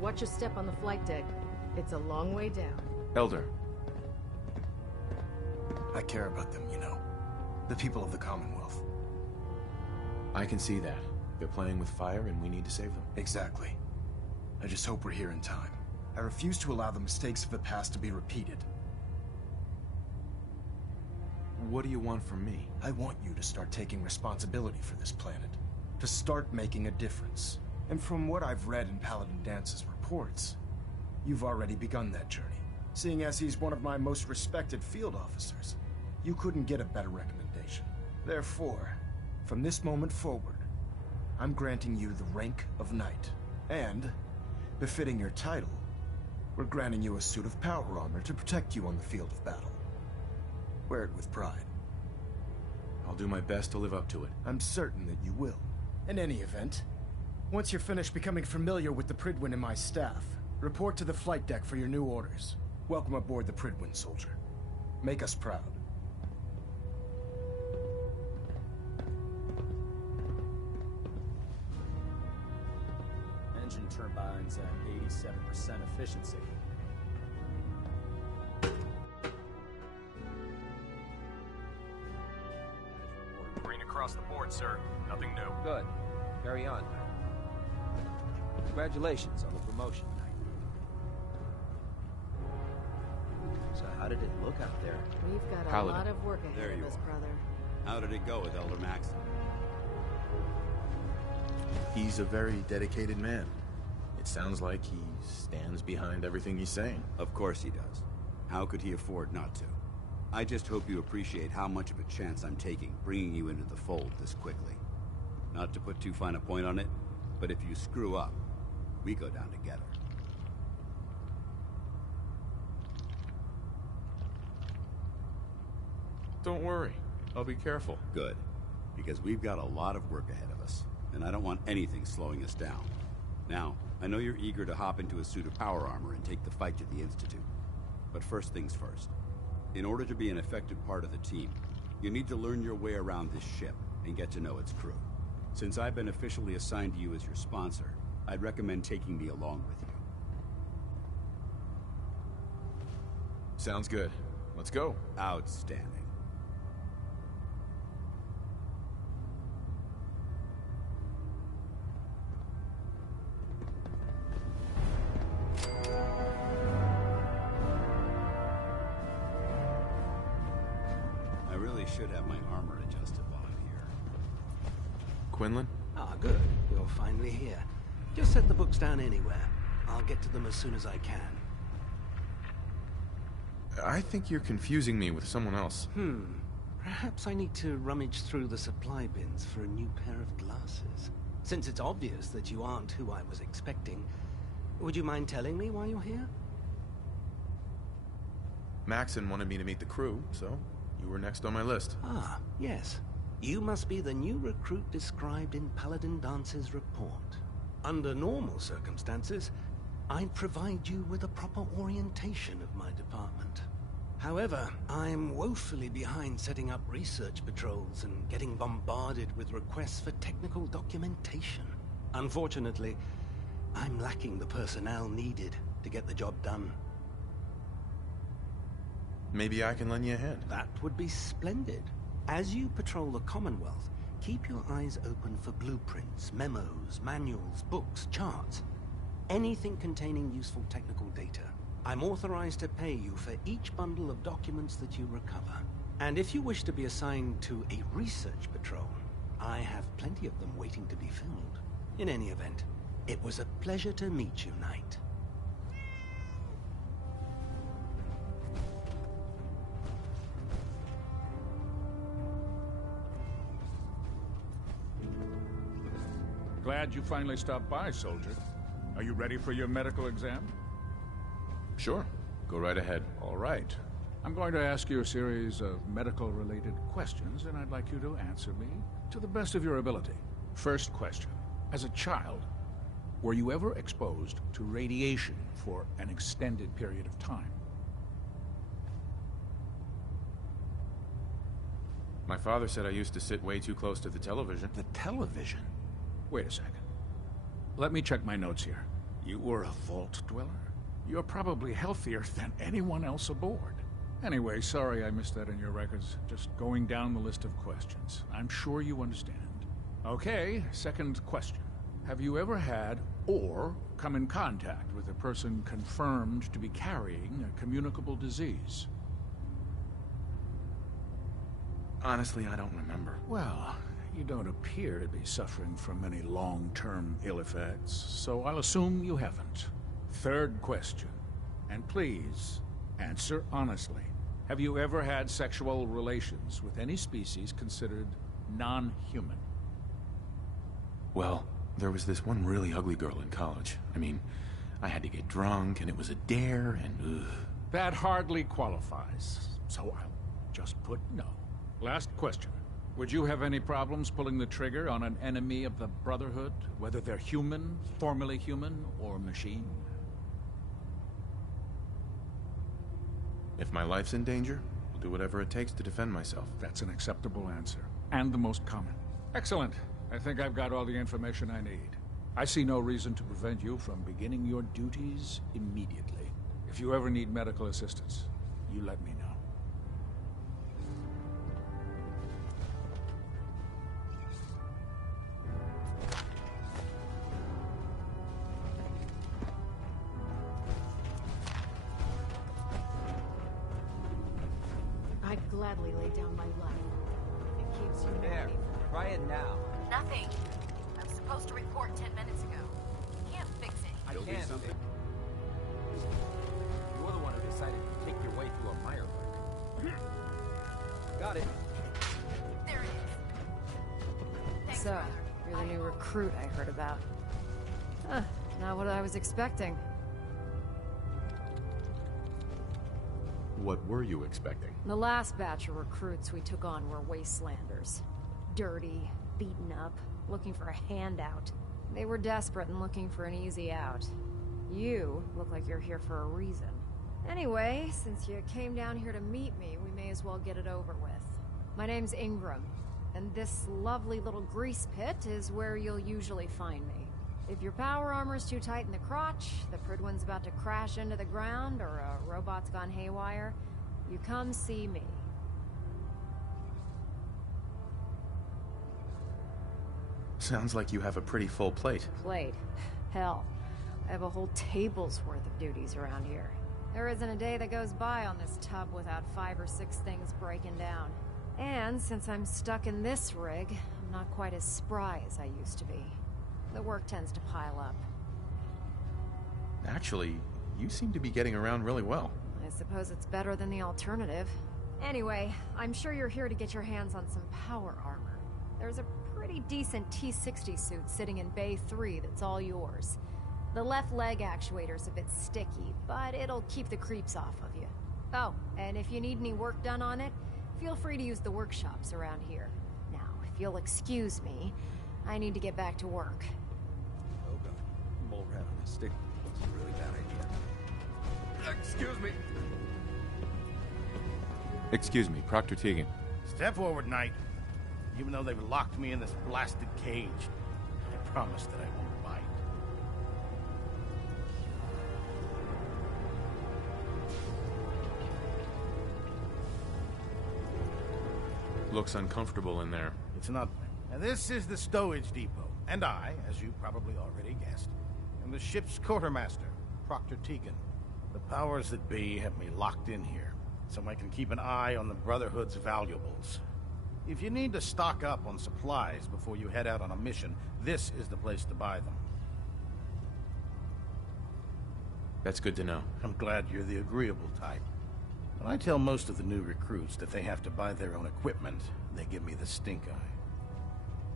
Watch your step on the flight deck. It's a long way down. Elder. I care about them, you know. The people of the Commonwealth. I can see that. They're playing with fire and we need to save them. Exactly. I just hope we're here in time. I refuse to allow the mistakes of the past to be repeated. What do you want from me? I want you to start taking responsibility for this planet. To start making a difference. And from what I've read in Paladin Dance's reports, you've already begun that journey. Seeing as he's one of my most respected field officers, you couldn't get a better recommendation. Therefore, from this moment forward, I'm granting you the rank of Knight. And, befitting your title, we're granting you a suit of power armor to protect you on the field of battle. Wear it with pride. I'll do my best to live up to it. I'm certain that you will. In any event, once you're finished becoming familiar with the Pridwin and my staff, report to the flight deck for your new orders. Welcome aboard the Pridwin, soldier. Make us proud. Engine turbines at 87% efficiency. Green across the board, sir. Nothing new. Good. Carry on. Congratulations on the promotion. So how did it look out there? We've got a Paladin. lot of work There ahead you of us, are. brother. How did it go with Elder Maxon? He's a very dedicated man. It sounds like he stands behind everything he's saying. Of course he does. How could he afford not to? I just hope you appreciate how much of a chance I'm taking bringing you into the fold this quickly. Not to put too fine a point on it, but if you screw up, we go down together. Don't worry. I'll be careful. Good. Because we've got a lot of work ahead of us, and I don't want anything slowing us down. Now, I know you're eager to hop into a suit of power armor and take the fight to the Institute. But first things first. In order to be an effective part of the team, you need to learn your way around this ship and get to know its crew. Since I've been officially assigned to you as your sponsor, I'd recommend taking me along with you. Sounds good. Let's go. Outstanding. should have my armor adjusted while I'm here. Quinlan? Ah, good. You're finally here. Just set the books down anywhere. I'll get to them as soon as I can. I think you're confusing me with someone else. Perhaps I need to rummage through the supply bins for a new pair of glasses. Since it's obvious that you aren't who I was expecting, would you mind telling me why you're here? Maxon wanted me to meet the crew, so you were next on my list. Ah, yes. You must be the new recruit described in Paladin Dance's report. Under normal circumstances, I'd provide you with a proper orientation of my department. However, I'm woefully behind setting up research patrols and getting bombarded with requests for technical documentation. Unfortunately, I'm lacking the personnel needed to get the job done. Maybe I can lend you a hand. That would be splendid. As you patrol the Commonwealth, keep your eyes open for blueprints, memos, manuals, books, charts. Anything containing useful technical data. I'm authorized to pay you for each bundle of documents that you recover. And if you wish to be assigned to a research patrol, I have plenty of them waiting to be filled. In any event, it was a pleasure to meet you, Knight. Glad you finally stopped by, soldier. Are you ready for your medical exam? Sure. Go right ahead. All right. I'm going to ask you a series of medical-related questions, and I'd like you to answer me to the best of your ability. First question. As a child, were you ever exposed to radiation for an extended period of time? My father said I used to sit way too close to the television. The television? Wait a second. Let me check my notes here. You were a vault dweller? You're probably healthier than anyone else aboard. Anyway, sorry I missed that in your records. Just going down the list of questions. I'm sure you understand. Okay, second question. Have you ever had or come in contact with a person confirmed to be carrying a communicable disease? Honestly, I don't remember. Well, you don't appear to be suffering from any long-term ill effects, so I'll assume you haven't. Third question, and please, answer honestly. Have you ever had sexual relations with any species considered non-human? Well, there was this one really ugly girl in college. I mean, I had to get drunk, and it was a dare, and ugh. That hardly qualifies, so I'll just put no. Last question. Would you have any problems pulling the trigger on an enemy of the Brotherhood, whether they're human, formerly human, or machine? If my life's in danger, I'll do whatever it takes to defend myself. That's an acceptable answer, and the most common. Excellent. I think I've got all the information I need. I see no reason to prevent you from beginning your duties immediately. If you ever need medical assistance, you let me know. I'd gladly lay down my life. It keeps you There. Try it now. Nothing. I was supposed to report 10 minutes ago. Can't fix it. I can't. Something. You're the one who decided to take your way through a mire brick. Got it. There it is. Thanks, So, brother. you're the new recruit I heard about. Huh, not what I was expecting. What were you expecting? The last batch of recruits we took on were wastelanders. Dirty, beaten up, looking for a handout. They were desperate and looking for an easy out. You look like you're here for a reason. Anyway, since you came down here to meet me, we may as well get it over with. My name's Ingram, and this lovely little grease pit is where you'll usually find me. If your power armor's too tight in the crotch, the Pridwin's about to crash into the ground, or a robot's gone haywire, you come see me. Sounds like you have a pretty full plate. Plate. Hell, I have a whole table's worth of duties around here. There isn't a day that goes by on this tub without 5 or 6 things breaking down. And since I'm stuck in this rig, I'm not quite as spry as I used to be. The work tends to pile up. Actually, you seem to be getting around really well. I suppose it's better than the alternative. Anyway, I'm sure you're here to get your hands on some power armor. There's a pretty decent T-60 suit sitting in Bay 3 that's all yours. The left leg actuator's a bit sticky, but it'll keep the creeps off of you. Oh, and if you need any work done on it, feel free to use the workshops around here. Now, if you'll excuse me, I need to get back to work. Oh god, mole rat on a stick. It's a really bad idea. Excuse me. Excuse me, Proctor Tegan. Step forward, Knight. Even though they've locked me in this blasted cage, I promise that I won't bite. Looks uncomfortable in there. It's not. Now, this is the stowage depot, and I, as you probably already guessed, am the ship's quartermaster, Proctor Tegan. The powers that be have me locked in here, so I can keep an eye on the Brotherhood's valuables. If you need to stock up on supplies before you head out on a mission, this is the place to buy them. That's good to know. I'm glad you're the agreeable type. When I tell most of the new recruits that they have to buy their own equipment, they give me the stink eye.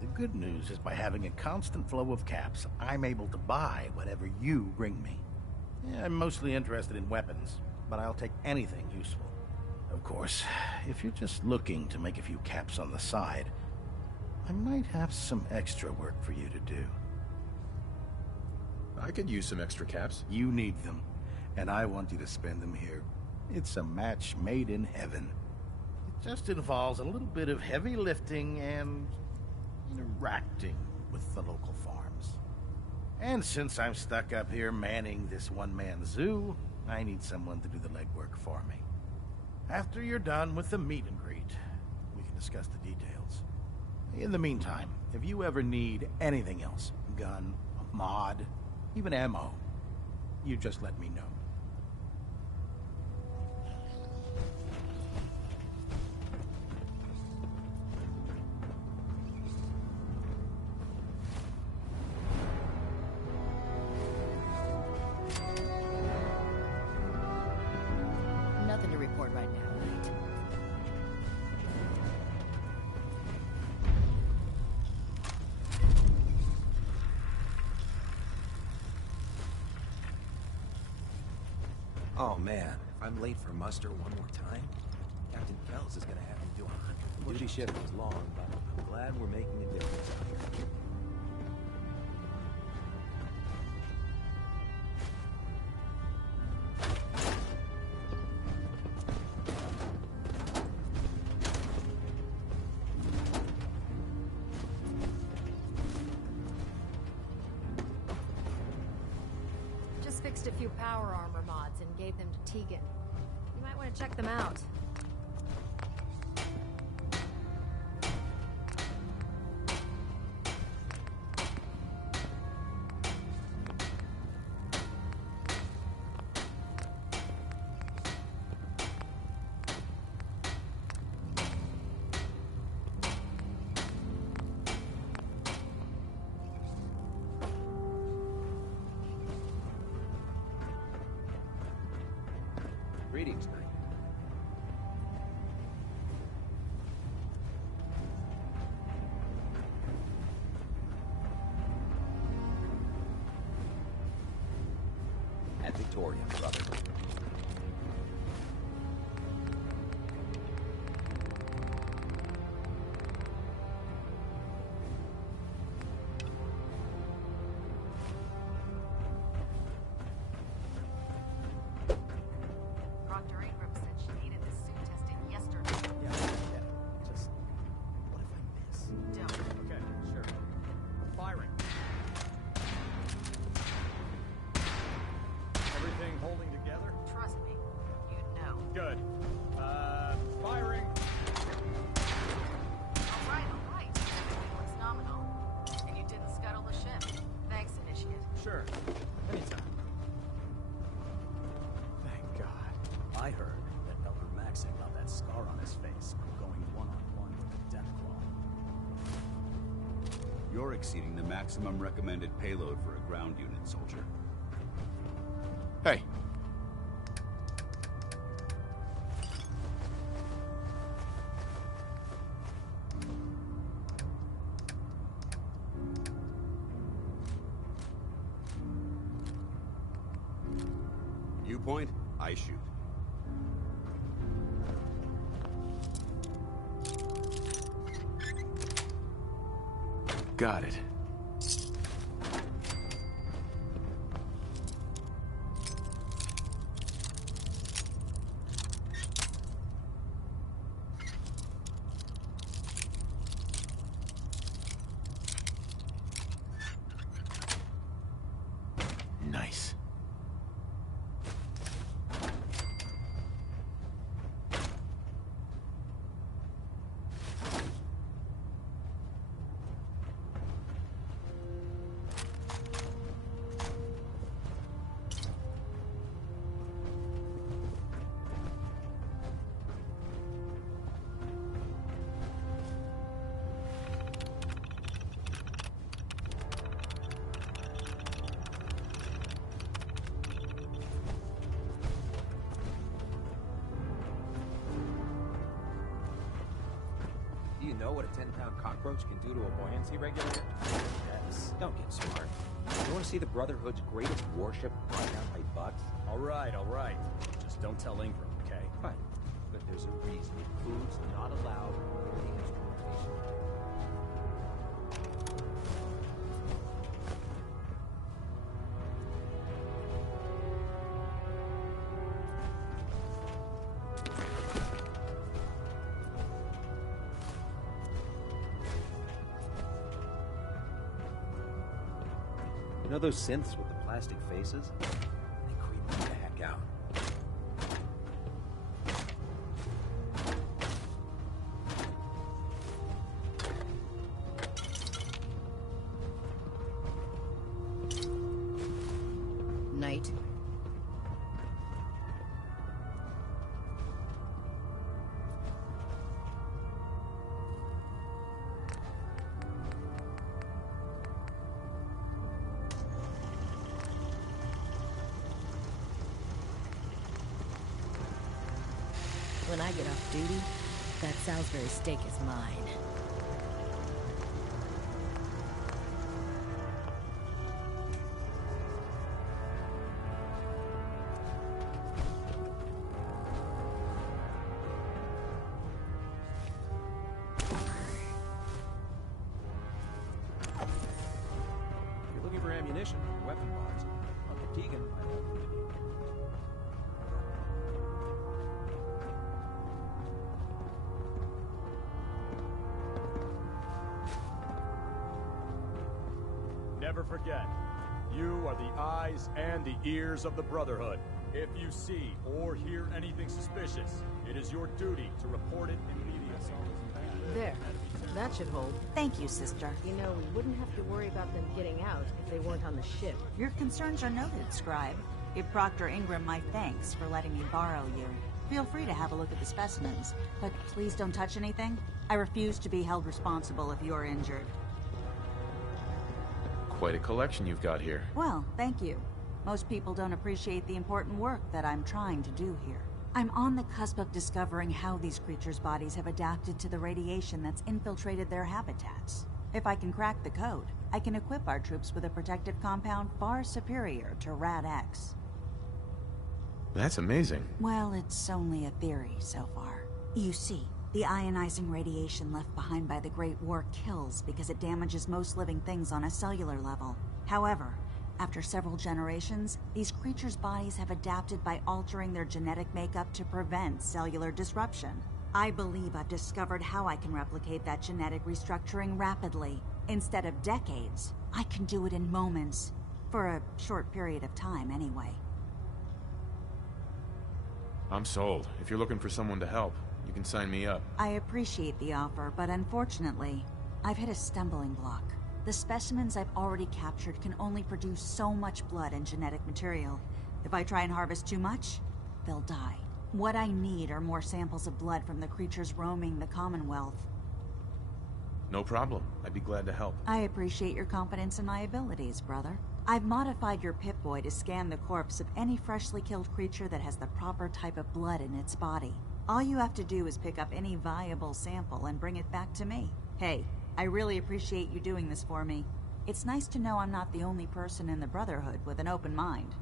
The good news is by having a constant flow of caps, I'm able to buy whatever you bring me. Yeah, I'm mostly interested in weapons, but I'll take anything useful. Of course, if you're just looking to make a few caps on the side, I might have some extra work for you to do. I could use some extra caps. You need them, and I want you to spend them here. It's a match made in heaven. It just involves a little bit of heavy lifting and interacting with the local farms. And since I'm stuck up here manning this one-man zoo, I need someone to do the legwork for me. After you're done with the meet and greet, we can discuss the details. In the meantime, if you ever need anything else, gun, a mod, even ammo, you just let me know. Nothing to report right now, Knight. Oh man, if I'm late for muster one more time, Captain Kells is gonna have me do 100 duty shift is long, but I'm glad we're making a difference out here. Just fixed a few power armor mods and gave them to Tegan. You might want to check them out. Greetings, Knight. At Victoria, brother. Proctor Ingram said she needed this suit tested yesterday. Yeah, just... what if I miss? Don't. Okay, sure. Firing. Everything holding together? Try You're exceeding the maximum recommended payload for a ground unit, soldier. Hey. You point, I shoot. Got it. Nice. Do you know what a 10-pound cockroach can do to a buoyancy regulator? Yes. Don't get smart. You want to see the Brotherhood's greatest warship brought down by bugs? All right, all right. Just don't tell Ingram, okay? Fine. But there's a reason. Food's not allowed near the instrumentation. You know those synths with the plastic faces? They creep me the heck out. Knight. When I get off duty, that Salisbury steak is mine. If you're looking for ammunition or weapon parts, Uncle Tegan might help you with you. Never forget, you are the eyes and the ears of the Brotherhood. If you see or hear anything suspicious, it is your duty to report it immediately. There. That should hold. Thank you, sister. You know, we wouldn't have to worry about them getting out if they weren't on the ship. Your concerns are noted, Scribe. Give Proctor Ingram my thanks for letting me borrow you. Feel free to have a look at the specimens, but please don't touch anything. I refuse to be held responsible if you're injured. Quite a collection you've got here. Well, thank you. Most people don't appreciate the important work that I'm trying to do here. I'm on the cusp of discovering how these creatures' bodies have adapted to the radiation that's infiltrated their habitats. If I can crack the code, I can equip our troops with a protective compound far superior to Rad-X. That's amazing. Well, it's only a theory so far. You see, the ionizing radiation left behind by the Great War kills because it damages most living things on a cellular level. However, after several generations, these creatures' bodies have adapted by altering their genetic makeup to prevent cellular disruption. I believe I've discovered how I can replicate that genetic restructuring rapidly. Instead of decades, I can do it in moments. For a short period of time, anyway. I'm sold. If you're looking for someone to help, you can sign me up. I appreciate the offer, but unfortunately, I've hit a stumbling block. The specimens I've already captured can only produce so much blood and genetic material. If I try and harvest too much, they'll die. What I need are more samples of blood from the creatures roaming the Commonwealth. No problem. I'd be glad to help. I appreciate your confidence in my abilities, brother. I've modified your Pip-Boy to scan the corpse of any freshly killed creature that has the proper type of blood in its body. All you have to do is pick up any viable sample and bring it back to me. Hey, I really appreciate you doing this for me. It's nice to know I'm not the only person in the Brotherhood with an open mind.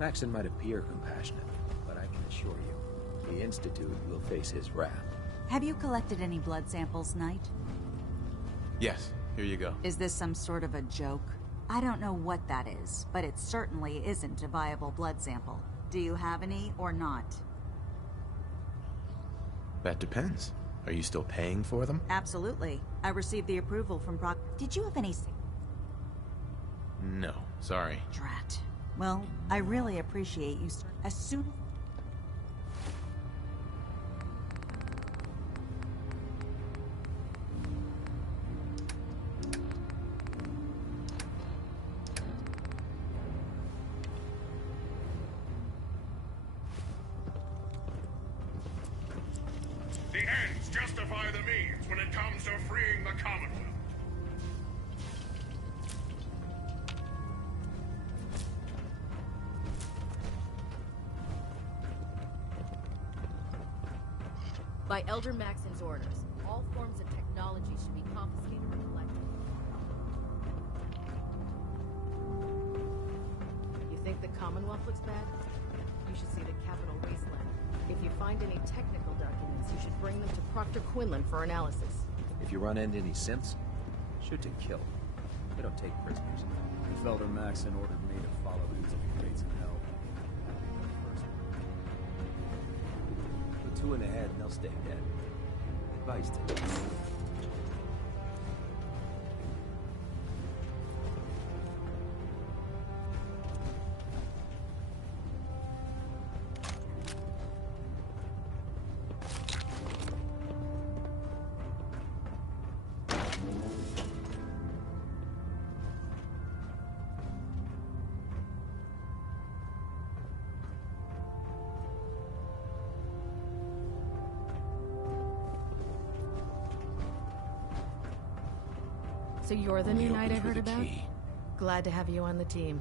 Maxon might appear compassionate, but I can assure you, the Institute will face his wrath. Have you collected any blood samples, Knight? Yes, here you go. Is this some sort of a joke? I don't know what that is, but it certainly isn't a viable blood sample. Do you have any or not? That depends. Are you still paying for them? Absolutely. I received the approval from Brock. Did you have any... No, sorry. Drat. Well, I really appreciate you as soon... The ends justify the means when it comes to freeing the Commonwealth. By Elder Maxon's orders, all forms of technology should be confiscated or collected. You think the Commonwealth looks bad? You should see the Capital Wasteland. If you find any technical documents, you should bring them to Proctor Quinlan for analysis. If you run into any synths, shoot to kill. We don't take prisoners. If Elder Maxon ordered me to follow him to the gates of hell. Put two in the head and they'll stay dead. Advice to them. So you're the new Only knight I opens heard with a about? key. Glad to have you on the team.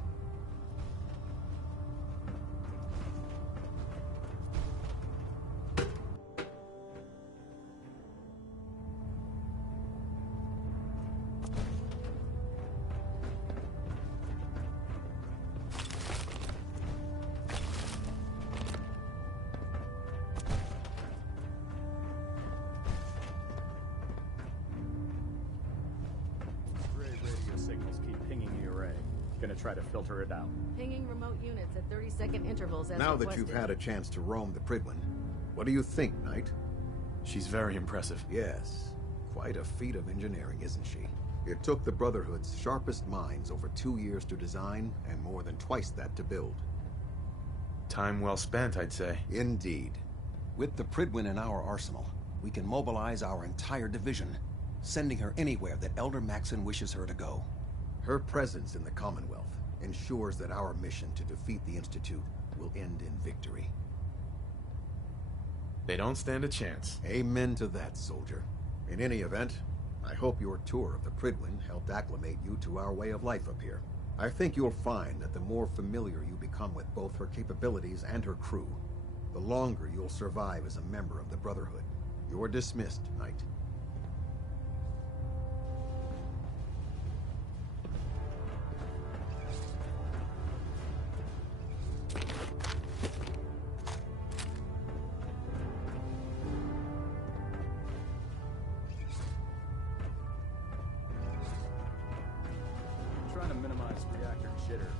Gonna try to filter it out. Pinging remote units at 30-second intervals as Now that requested. you've had a chance to roam the Pridwin, what do you think, Knight? She's very impressive. Yes. Quite a feat of engineering, isn't she? It took the Brotherhood's sharpest minds over 2 years to design, and more than twice that to build. Time well spent, I'd say. Indeed. With the Pridwin in our arsenal, we can mobilize our entire division, sending her anywhere that Elder Maxon wishes her to go. Her presence in the Commonwealth ensures that our mission to defeat the Institute will end in victory. They don't stand a chance. Amen to that, soldier. In any event, I hope your tour of the Pridwin helped acclimate you to our way of life up here. I think you'll find that the more familiar you become with both her capabilities and her crew, the longer you'll survive as a member of the Brotherhood. You're dismissed, Knight. Trying to minimize reactor jitter.